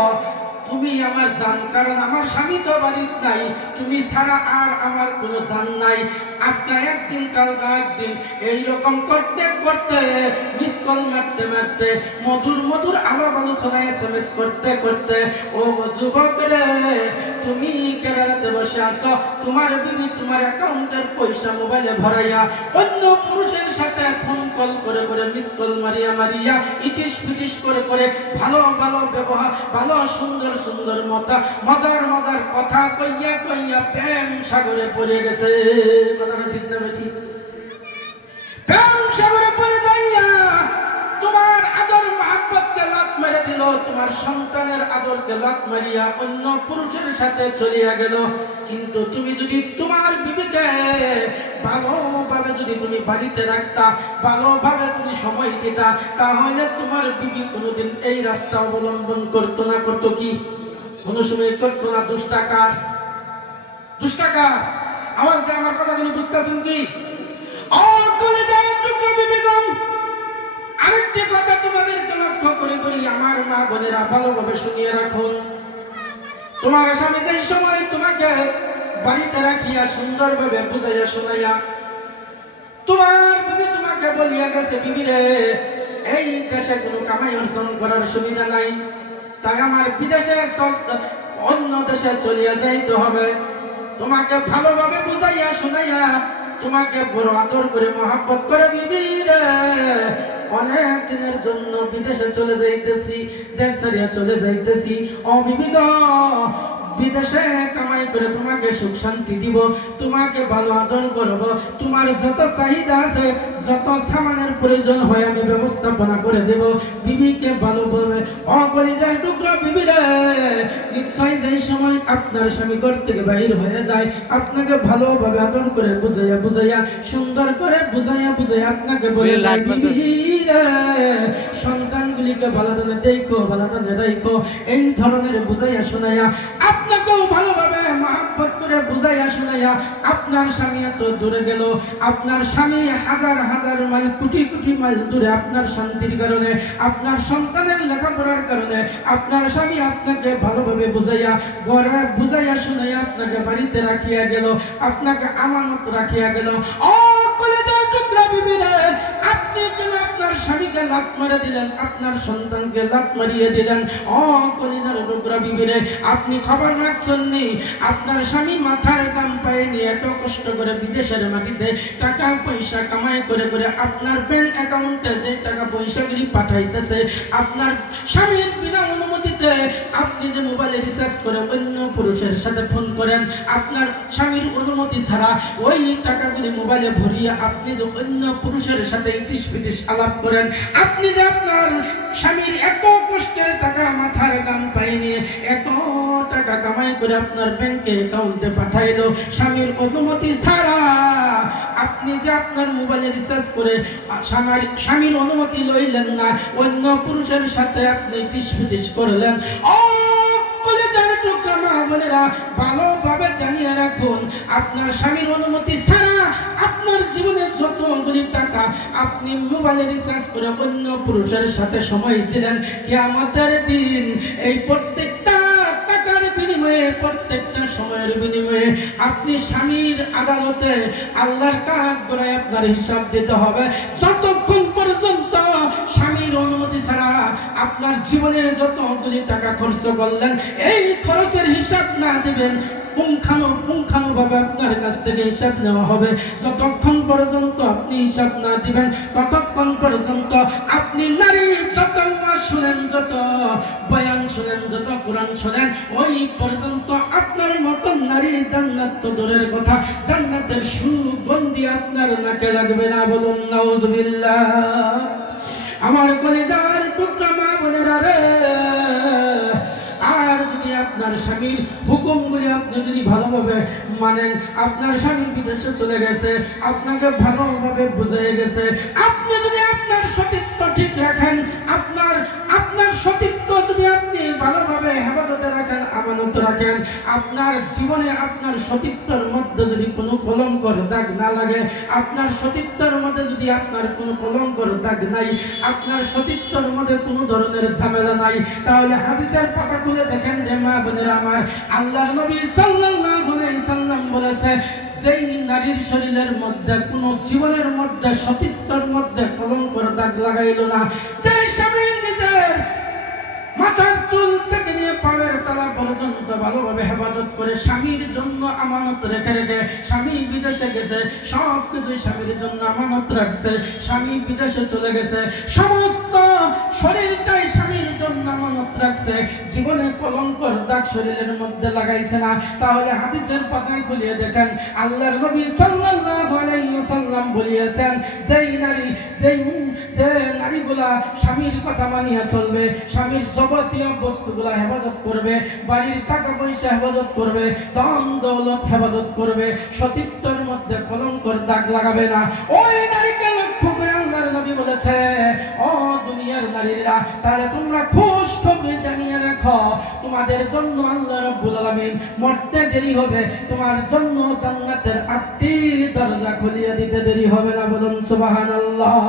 তুমি আমার জান, কারণ আমার স্বামী তো বাড়িতে নাই, তুমি ছাড়া আর আমার কোনো জান নাই। আজকে একদিন কালকে একদিন এইরকম করতে করতে মিস কল মারতে মারতে মধুর মধুর আলাপ আলোচনা SMS করতে করতে ও যুবক রে, তুমি কেরালাতে বসে আছো, তোমার বিবি তোমার অ্যাকাউন্টের পয়সা মোবাইলে ভরাইয়া অন্য পুরুষের সাথে ফোন কল করে করে মিস কল মারিয়া মারিয়া ইটিস পিটিস করে করে ভালো ভালো ব্যবহার, ভালো সুন্দর সুন্দর মজার মজার কথা কইয়া কইয়া প্রেম সাগরে পড়ে গেছে। কথাটা ঠিক না বেঠিক? প্রেম সাগরে পড়ে যাইয়া তোমার আদর মহব্বতকে লাত মেরে দিল, তোমার সন্তানের আদরকে লাত মারিয়া অন্য পুরুষের সাথে চলিয়া গেল। কিন্তু তুমি যদি তোমার বিবিকে ভালোভাবে যদি তুমি বাড়িতে রাখতা, ভালোভাবে তুমি সময় দিতা, তাহলে তোমার বিবি কোনোদিন এই রাস্তা অবলম্বন করতো না। করতো কি? কোনো সময় করতো না। দুষ্টাকার দুষ্টাকার আওয়াজ দিয়ে আমার কথাগুলো বুঝতেছেন কি? আরেকটি কথা তোমাদেরকে লক্ষ্য করে বলি, আমার মা বোনেরা ভালোভাবে শুনিয়ে রাখুন। তোমার স্বামী যেই সময় তোমাকে বাড়িতে রাখিয়া সুন্দরভাবে বুঝাইয়া শোনাইয়া তোমার বিবি তোমাকে বলিয়া গেছে, বিবি রে এই দেশে কোনো কামাই অর্জন করার সুবিধা নাই, তাই আমার বিদেশে অন্য দেশে চলিয়া যাইতে হবে। তোমাকে ভালোভাবে বুঝাইয়া শোনাইয়া তোমাকে বড় আদর করে মহব্বত করে বিবি রে অনেক দিনের জন্য বিদেশে চলে যাইতেছি, দেশ ছাড়িয়া চলে যাইতেছি। ও বিবি গো, বিদেশে কামাই করে তোমাকে সুখ শান্তি দিব, তোমাকে ভালো আদর করব, তোমার যত চাহিদা আছে, যত সামানের প্রয়োজন হয় আমি ব্যবস্থাপনা করে দেব। বিবিকে ভালো বলবে। অপরিজার টুকরা বিবি রে, নিশ্চয় যেই সময় আপনার স্বামী ঘর থেকে বাহির হয়ে যায়, আপনাকে ভালোভাবে আদর করে বুঝাইয়া বুঝাইয়া সুন্দর করে বুঝাইয়া বুঝাইয়া আপনাকে বলে বিবি রে সন্তানগুলিকে ভালো দানে দেখো, ভালো দানে রাখো, এই ধরনের বুঝাইয়া শোনাইয়া আপনাকেও ভালোভাবে মহব্বত করে বুঝাইয়া শোনাইয়া আপনার স্বামী এত দূরে গেল, আপনার স্বামী হাজার হাজার মাইল কোটি কোটি মাইল দূরে আপনার শান্তির কারণে, আপনার সন্তানের লেখাপড়ার কারণে আপনার স্বামী আপনাকে ভালোভাবে বুঝাইয়া ঘরে বুঝাইয়া শোনাইয়া আপনাকে বাড়িতে রাখিয়া গেল, আপনাকে আমানত রাখিয়া গেল। ও কলেজার টুকরা বিবি রে, আপনি কেন আপনার স্বামীকে লাত মেরে দিলেন, আপনার সন্তানকে লাত মারিয়ে দিলেন? ও কলেজার টুকরা বিবি রে, আপনি খবর রাখছেন নি আপনার স্বামী মাথার গাম পায়ে নিয়ে এত কষ্ট করে বিদেশের মাটিতে টাকা পয়সা কামাই করে করে আপনার ব্যাংক অ্যাকাউন্টে যে টাকা পয়সাগুলি পাঠাইতেছে, আপনার স্বামীর বিনা অনুমতিতে আপনি যে মোবাইলে রিচার্জ করে অন্য পুরুষের সাথে ফোন করেন, আপনার স্বামীর অনুমতি ছাড়া ওই টাকাগুলি মোবাইলে ভরিয়ে আপনি যে অন্য পুরুষের সাথে ইটিস পিটিস আলাপ করেন, আপনি যে আপনার স্বামীর এত কষ্টের টাকা মাথার গাম পায়ে নিয়ে এত টাকা কামাই করে আপনার ব্যাংকে অ্যাকাউন্টে পাঠাইলো স্বামীর অনুমতি ছাড়া, আপনি যে আপনার মোবাইলে রিচার্জ করে স্বামীর অনুমতি লইলেন না, অন্য পুরুষের সাথে আপনি টিসপিটিস করলেন। ও কলেজার টুকরা মা বোনেরা, ভালোভাবে জানিয়ে রাখুন, আপনার স্বামীর অনুমতি ছাড়া আপনার জীবনে যতগুলি টাকা আপনি মোবাইলে রিচার্জ করে অন্য পুরুষের সাথে সময় দিলেন, কিয়ামতের দিন এই প্রত্যেকটা টাকার বিনিময়ে, প্রত্যেকটা সময়ের বিনিময়ে আপনি স্বামীর আদালতে আল্লাহর কাঠগড়ায় আপনার হিসাব দিতে হবে। যতক্ষণ পর্যন্ত স্বামীর অনুমতি ছাড়া আপনার জীবনে যতগুলি টাকা খরচ করলেন, এই খরচের হিসাব না দিবেন, পুঙ্খানুপুঙ্খানুভাবে আপনার কাছ থেকে হিসাব নেওয়া হবে। যতক্ষণ পর্যন্ত আপনি হিসাব না দিবেন, ততক্ষণ পর্যন্ত আপনি নারী যত শুনেন, যত বয়ান শুনেন, যত কোরআন শুনেন, ওই পর্যন্ত আপনার মতন নারী জান্নাত তো দূরের কথা, জান্নাতের সুগন্ধি আপনার নাকে লাগবে না। বলুন নাউজুবিল্লাহ। আমার কলিজার টুকরা মা বোনেরা রে, আর যদি আপনার স্বামীর হুকুমগুলি আপনি যদি ভালোভাবে মানেন, আপনার স্বামী বিদেশে চলে গেছে, আপনাকে ভালোভাবে বুঝিয়ে গেছে, আপনি যদি আপনার সতীত্ব ঠিক রাখেন, আপনার সতীত্ব যদি আপনি ভালোভাবে হেফাজতে রাখেন, আমানত রাখেন, আপনার জীবনে আপনার সতীত্বের মধ্যে যদি কোনো কলঙ্কর দাগ না লাগে, আপনার সতীত্বের মধ্যে যদি আপনার কোনো কলঙ্কর দাগ নাই, আপনার সতীত্বের মধ্যে কোনো ধরনের ঝামেলা নাই, তাহলে হাদিসের পাতা খুলে দেখেন রে মা বোনেরা আমার, আল্লাহর নবী সাল্লাল্লাহু আলাইহি সাল্লাম বলেছে, যেই নারীর শরীরের মধ্যে কোনো জীবনের মধ্যে সতীত্বের মধ্যে কলঙ্কর দাগ লাগাইল না, যে স্বামী নিজের মাথার চুল থেকে নিয়ে পায়ের তলা পর্যন্ত ভালোভাবে হেফাজত করে স্বামীর জন্য আমানত রেখে রেখে, স্বামী বিদেশে গেছে সব কিছু স্বামীর জন্য আমানত রাখছে, স্বামী বিদেশে চলে গেছে সমস্ত শরীরটাই স্বামীর জন্য আমানত রাখছে, জীবনে কলঙ্কর দাগ শরীরের মধ্যে লাগাইছে না, তাহলে হাদিসের পাতায় খুলিয়ে দেখেন আল্লাহর নবী সাল্লাল্লাহু আলাইহি ওয়াসাল্লাম বলিয়েছেন, যে নারীগুলা স্বামীর কথা মানিয়ে চলবে, স্বামীর যাবতীয় বস্তুগুলা হেফাজত করবে, বাড়ির টাকা পয়সা হেফাজত করবে, ধন দৌলত হেফাজত করবে, সতীত্বের মধ্যে কলঙ্কর দাগ লাগাবে না, ওই নারীকে লক্ষ্য করে আল্লাহর নবী বলেছে, ও দুনিয়ার নারীরা, তাহলে তোমরা খুশখবরি জানিয়ে রাখো, তোমাদের জন্য আল্লাহ রাব্বুল আলামিন মরতে দেরি হবে, তোমার জন্য জান্নাতের 8টি দরজা খুলিয়ে দিতে দেরি হবে না, বলুন সুবহানাল্লাহ।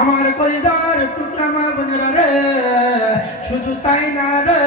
আমার কলিজার টুকরা মা বোনেরা রে, শুধু তাই না রে,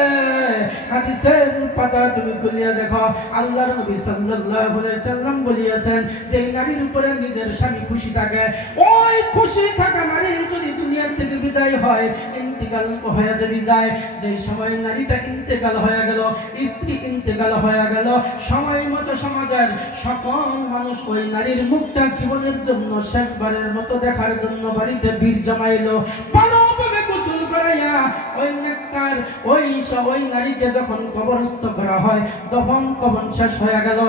হাদিসের পাতা তুমি খুলিয়ে দেখো, আল্লাহর নবী সাল্লাল্লাহু আলাইহি সাল্লাম বলিয়েছেন, যেই নারীর উপরে নিজের স্বামী খুশি থাকে, ওই খুশি থাকা নারী যদি দুনিয়ার থেকে বিদায় হয়, ইন্তেকাল হয়ে যদি যায়, যেই সময় নারীটা ইন্তেকাল হয়ে গেল, স্ত্রী ইন্তেকাল হয়ে গেল, সময় মতো সমাজের সকল মানুষ ওই নারীর মুখটা জীবনের জন্য শেষবারের মতো দেখার জন্য বাড়িতে ভিড় জমাইলো, ভালোভাবে গোসল করাইয়া ওই নেককার ওই নারীকে যখন কবরস্থ করা হয়, দফন কবর শেষ হয়ে গেল,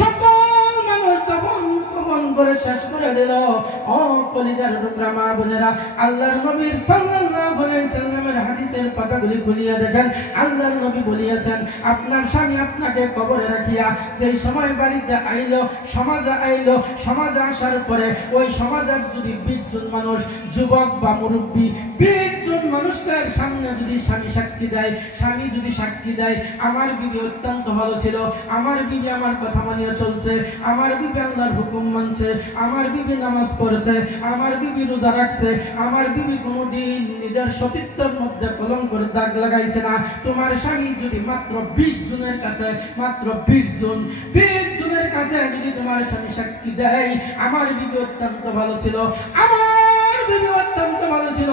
সকল মানুষ দফন কবর করে শেষ করে দিল, ও কলিজার টুকরা মা বোনেরা, আল্লাহর নবীর সাল্লাল্লাহু আলাইহি সাল্লামের হাদিসের পাতাগুলি খুলিয়ে দেখেন, আল্লাহর নবী বলিয়েছেন, আপনার স্বামী আপনাকে কবরে রাখিয়া যেই সময় বাড়িতে আইলো, সমাজে আসার পরে ওই সমাজের যদি 20 জন মানুষ, যুবক বা মুরব্বী 20 জন মানুষকে সামনে যদি স্বামী সাক্ষী দেয়, আমার বিবি অত্যন্ত ভালো ছিল, আমার বিবি আমার কথা মানিয়ে চলছে, আমার বিবি আল্লাহর হুকুম মানছে, আমার বিবি নামাজ পড়ছে, আমার বিবি রোজা রাখছে, আমার বিবি কোনোদিন নিজের সতীত্বের মধ্যে কলঙ্কর দাগ লাগাইছে না, তোমার স্বামী যদি মাত্র 20 জনের কাছে যদি তোমার স্বামী সাক্ষী দেয়, আমার বিবি অত্যন্ত ভালো ছিল,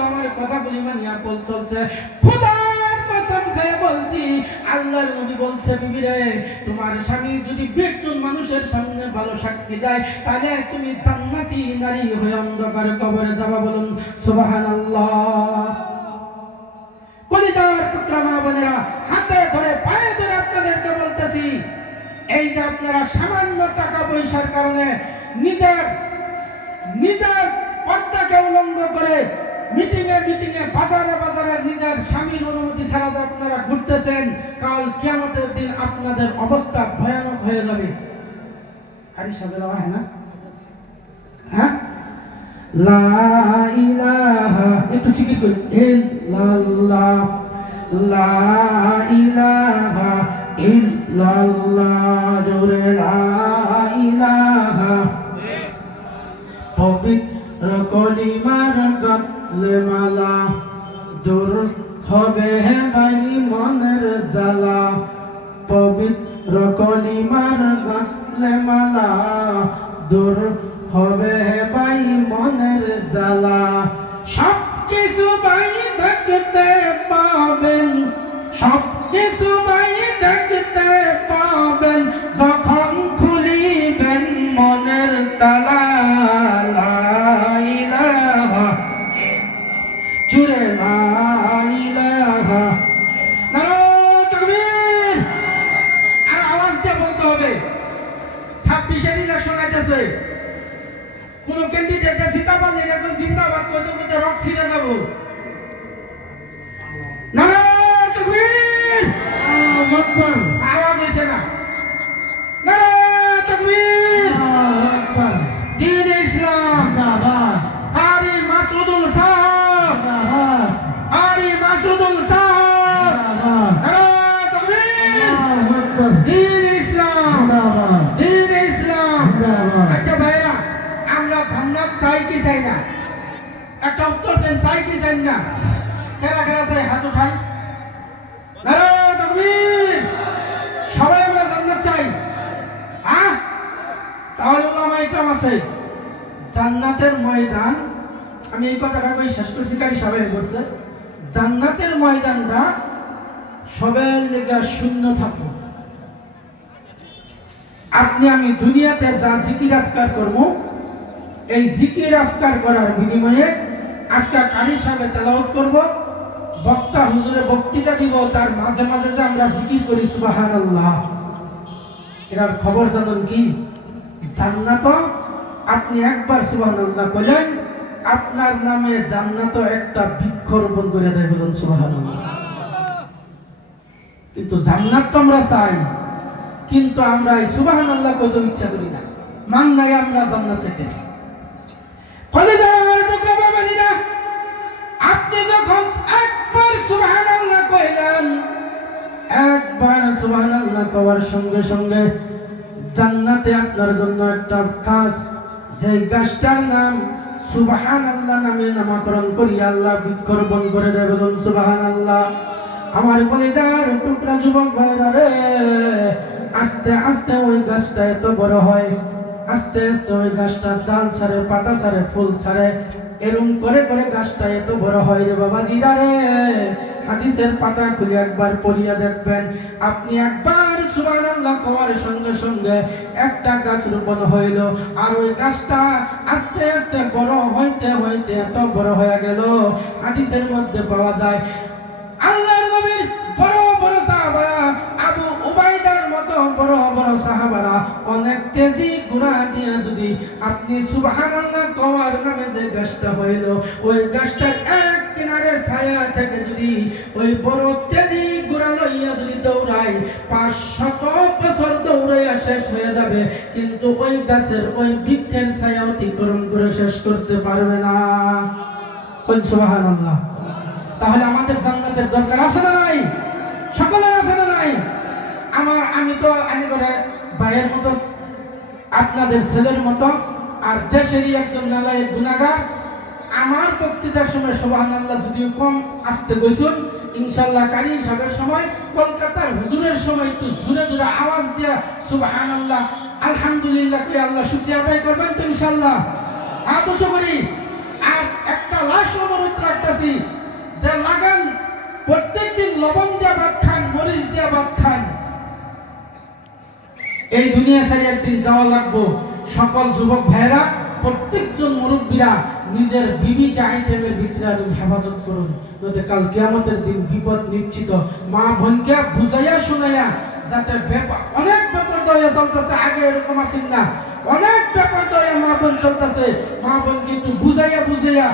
আমার কথাগুলি মানিয়া চলছে, খোদার কসম খেয়ে বলছি, আল্লাহর নবী বলছে, বিবি রে, তোমার স্বামী যদি 20 জন মানুষের সামনে ভালো সাক্ষী দেয়, তাহলে তুমি জান্নাতি নারী হয়ে অন্ধকার কবরে যাবা, বলুন সুবহানাল্লাহ। কলিজার টুকরা মা বোনেরা, হাতে ধরে পায়ে ধরে আপনাদেরকে বলতেছি, এই যে আপনারা সামান্য টাকা পয়সার কারণে নিজের পর্দাকে উল্লঙ্ঘ করে মিটিংয়ে বাজারে নিজের স্বামীর অনুমতি ছাড়া যে আপনারা ঘুরতেছেন, কাল কিয়ামতের দিন আপনাদের অবস্থা ভয়ানক হয়ে যাবে। কারি সাহেব হয় না, হ্যাঁ, লা ইলাহা, একটু জিকির করি, ইল্লাল্লাহ, লা ইলাহা ইল্লাল্লাহ, জোরে লা ইলাহা, পবিত্র কলিমার গালে মালা, দূর হবে ভাই মনের জ্বালা, পবিত্র কলিমার গালে মালা, দূর হবে ভাই মনের জ্বালা, সব কিছু ভাই দেখতে পাবেন, সব কিছু ভাই দেখতে পাবেন, যখন খুলিবেন মনের তালা, লা ইলাহা, জুড়ে লা ইলাহা, নারায়ে তাকবীর, আর আওয়াজ দিয়ে বলতে হবে। 26-এর ইলেকশন আইতেছে, কোন ক্যান্ডিডেটে জিতাবাদ, এখন জিন্দাবাদ করতে করতে রক ছিঁড়ে যাব। নারায়ে তাকবীর, আকবার আওয়াজ হয়েছে না নারে তাকবীর আল্লাহু আকবার দ্বীন ইসলাম জিন্দাবাদ কারি মাসুদুল সাহেব জিন্দাবাদ কারি মাসুদুল সাহেব জিন্দাবাদ নারে তাকবীর আল্লাহু আকবার দ্বীন ইসলাম জিন্দাবাদ দ্বীন ইসলাম জিন্দাবাদ আচ্ছা ভাইরা আমরা জান্নাত চাই কি চাই না একটা উত্তর দেন চাই কি চাই না কেরা কেরা চাই হাত উঠাই নারে তাকবীর সবাই আমরা জান্নাত চাই হ্যাঁ তাহলে ওলামা ইকরাম আছে জান্নাতের ময়দান আমি এই কথাটা কই শেষ করছি কারি সবাই বলছে জান্নাতের ময়দানটা সবের লেগা শূন্য থাকবো আপনি আমি দুনিয়াতে যা জিকির আজকার করব এই জিকির আজকার করার বিনিময়ে আজকে কারি সাহেবে তেলাওয়াত করব বক্তা হুজুরে বক্তৃতা দিব তার মাঝে মাঝে যে আমরা জিকির করি সুবহানাল্লাহ এর খবর জানেন কি জান্নাত আপনি একবার সুবহানাল্লাহ বলেন আপনার নামে জান্নাত একটা বৃক্ষরোপণ করে দেয় বলুন সুবহানাল্লাহ কিন্তু জান্নাত তো আমরা চাই কিন্তু আমরা এই সুবহানাল্লাহ কত ইচ্ছা করি না মান নাই আমরা জান্নাত চাইতেছি কলিজার টুকরা বাবাজিরা আপনি যখন একবার সুবহানাল্লাহ কইলেন একবার সুবহানাল্লাহ কওয়ার সঙ্গে সঙ্গে জান্নাতে আপনার জন্য একটা গাছ যে গাছটার নাম সুবহানাল্লাহ নামে নামকরণ করি আল্লাহ বৃক্ষরোপণ করে দেয় বলুন সুবহানাল্লাহ আমার কলিজার টুকরা যুবক ভাইরা রে আস্তে আস্তে ওই গাছটা এত বড় হয় আস্তে আস্তে ওই গাছটা ডাল ছাড়ে পাতা ছাড়ে ফুল ছাড়ে এরকম করে করে গাছটা এত বড় হয় রে বাবা জিরা রে হাদিসের পাতা খুলে একবার পড়িয়া দেখবেন আপনি একবার সুবহানাল্লাহ কওয়ার সঙ্গে সঙ্গে একটা গাছ রোপণ হইল আর ওই গাছটা আস্তে আস্তে বড় হইতে হইতে এত বড় হয়ে গেল হাদিসের মধ্যে পাওয়া যায় আল্লাহর নবীর বড় বড় সাহাবা আবু উবাইদার মতো বড় বড় সাহাবারা অনেক তেজি ঘোড়া দিয়ে যদি আপনি সুবহানাল্লাহ কওয়ার নামে যে গাছটা হইল ওই গাছটার এক কিনারে ছায়া থেকে যদি ওই বড় তেজি ঘোড়া লইয়া যদি দৌড়াই 500 বছর দৌড়াইয়া শেষ হয়ে যাবে কিন্তু ওই গাছের ওই বৃক্ষের ছায়া অতিক্রম করে শেষ করতে পারবে না সুবহানাল্লাহ তাহলে আমাদের জান্নাতের দরকার আছে না নাই সকলের আছে না নাই আমি করে ভাইয়ের মতো আপনাদের ছেলের মতো আর দেশেরই একজন নালায়েক গুনাহগার আমার বক্তৃতার সময় সুবহানাল্লাহ যদিও কম আসতে গইছুন ইনশাআল্লাহ কারি সাহেবের সময় কলকাতার হুজুরের সময় একটু জোরে জোরে আওয়াজ দিয়া সুবহানাল্লাহ আলহামদুলিল্লাহ কই আল্লাহ শুকরিয়া আদায় করবেন তো ইনশাআল্লাহ আদর্শ করি আর একটা লাশ অনুরোধ রাখতেছি যে লাগান প্রত্যেকদিন লবণ দিয়ে ভাত খান মরিচ দিয়ে ভাত খান এই দুনিয়া ছেড়ে একদিন যাওয়া লাগবো সকল যুবক ভাইরা প্রত্যেকজন মুরব্বীরা নিজের বিবিকে আইটেমের ভিতরে হেফাজত করুন নয়তো কাল কিয়ামতের দিন বিপদ নিশ্চিত মা বোনকে বুঝাইয়া শোনাইয়া যাতে অনেক ব্যাপার দয়া চলতেছে আগে এরকম আসেন না অনেক ব্যাপার দয়া মা বোন চলতেছে মা বোন কিন্তু বুঝাইয়া বুঝাইয়া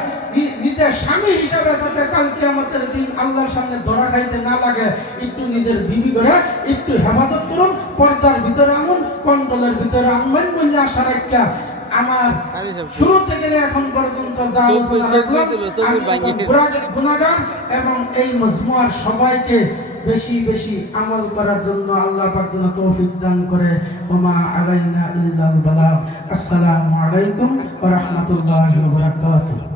নিজের স্বামী হিসাবে যাতে কাল কিয়ামতের দিন আল্লাহর সামনে ধরা খাইতে না লাগে একটু নিজের বিবি করে একটু হেফাজত করুন পর্দার ভিতরে আনুন কন্ট্রোলের ভিতরে আনবেন বললে আশা রাখা আমার শুরু থেকে এখন পর্যন্ত যা গুনাহগার এবং এই মজমুয়ার সবাইকে বেশি বেশি আমল করার জন্য আল্লাহ পাক যেন তৌফিক দান করে ওমা আলাইনা ইল্লাল বালাগ আসসালামু আলাইকুম ওয়া রাহমাতুল্লাহি ওয়া বারাকাতুহু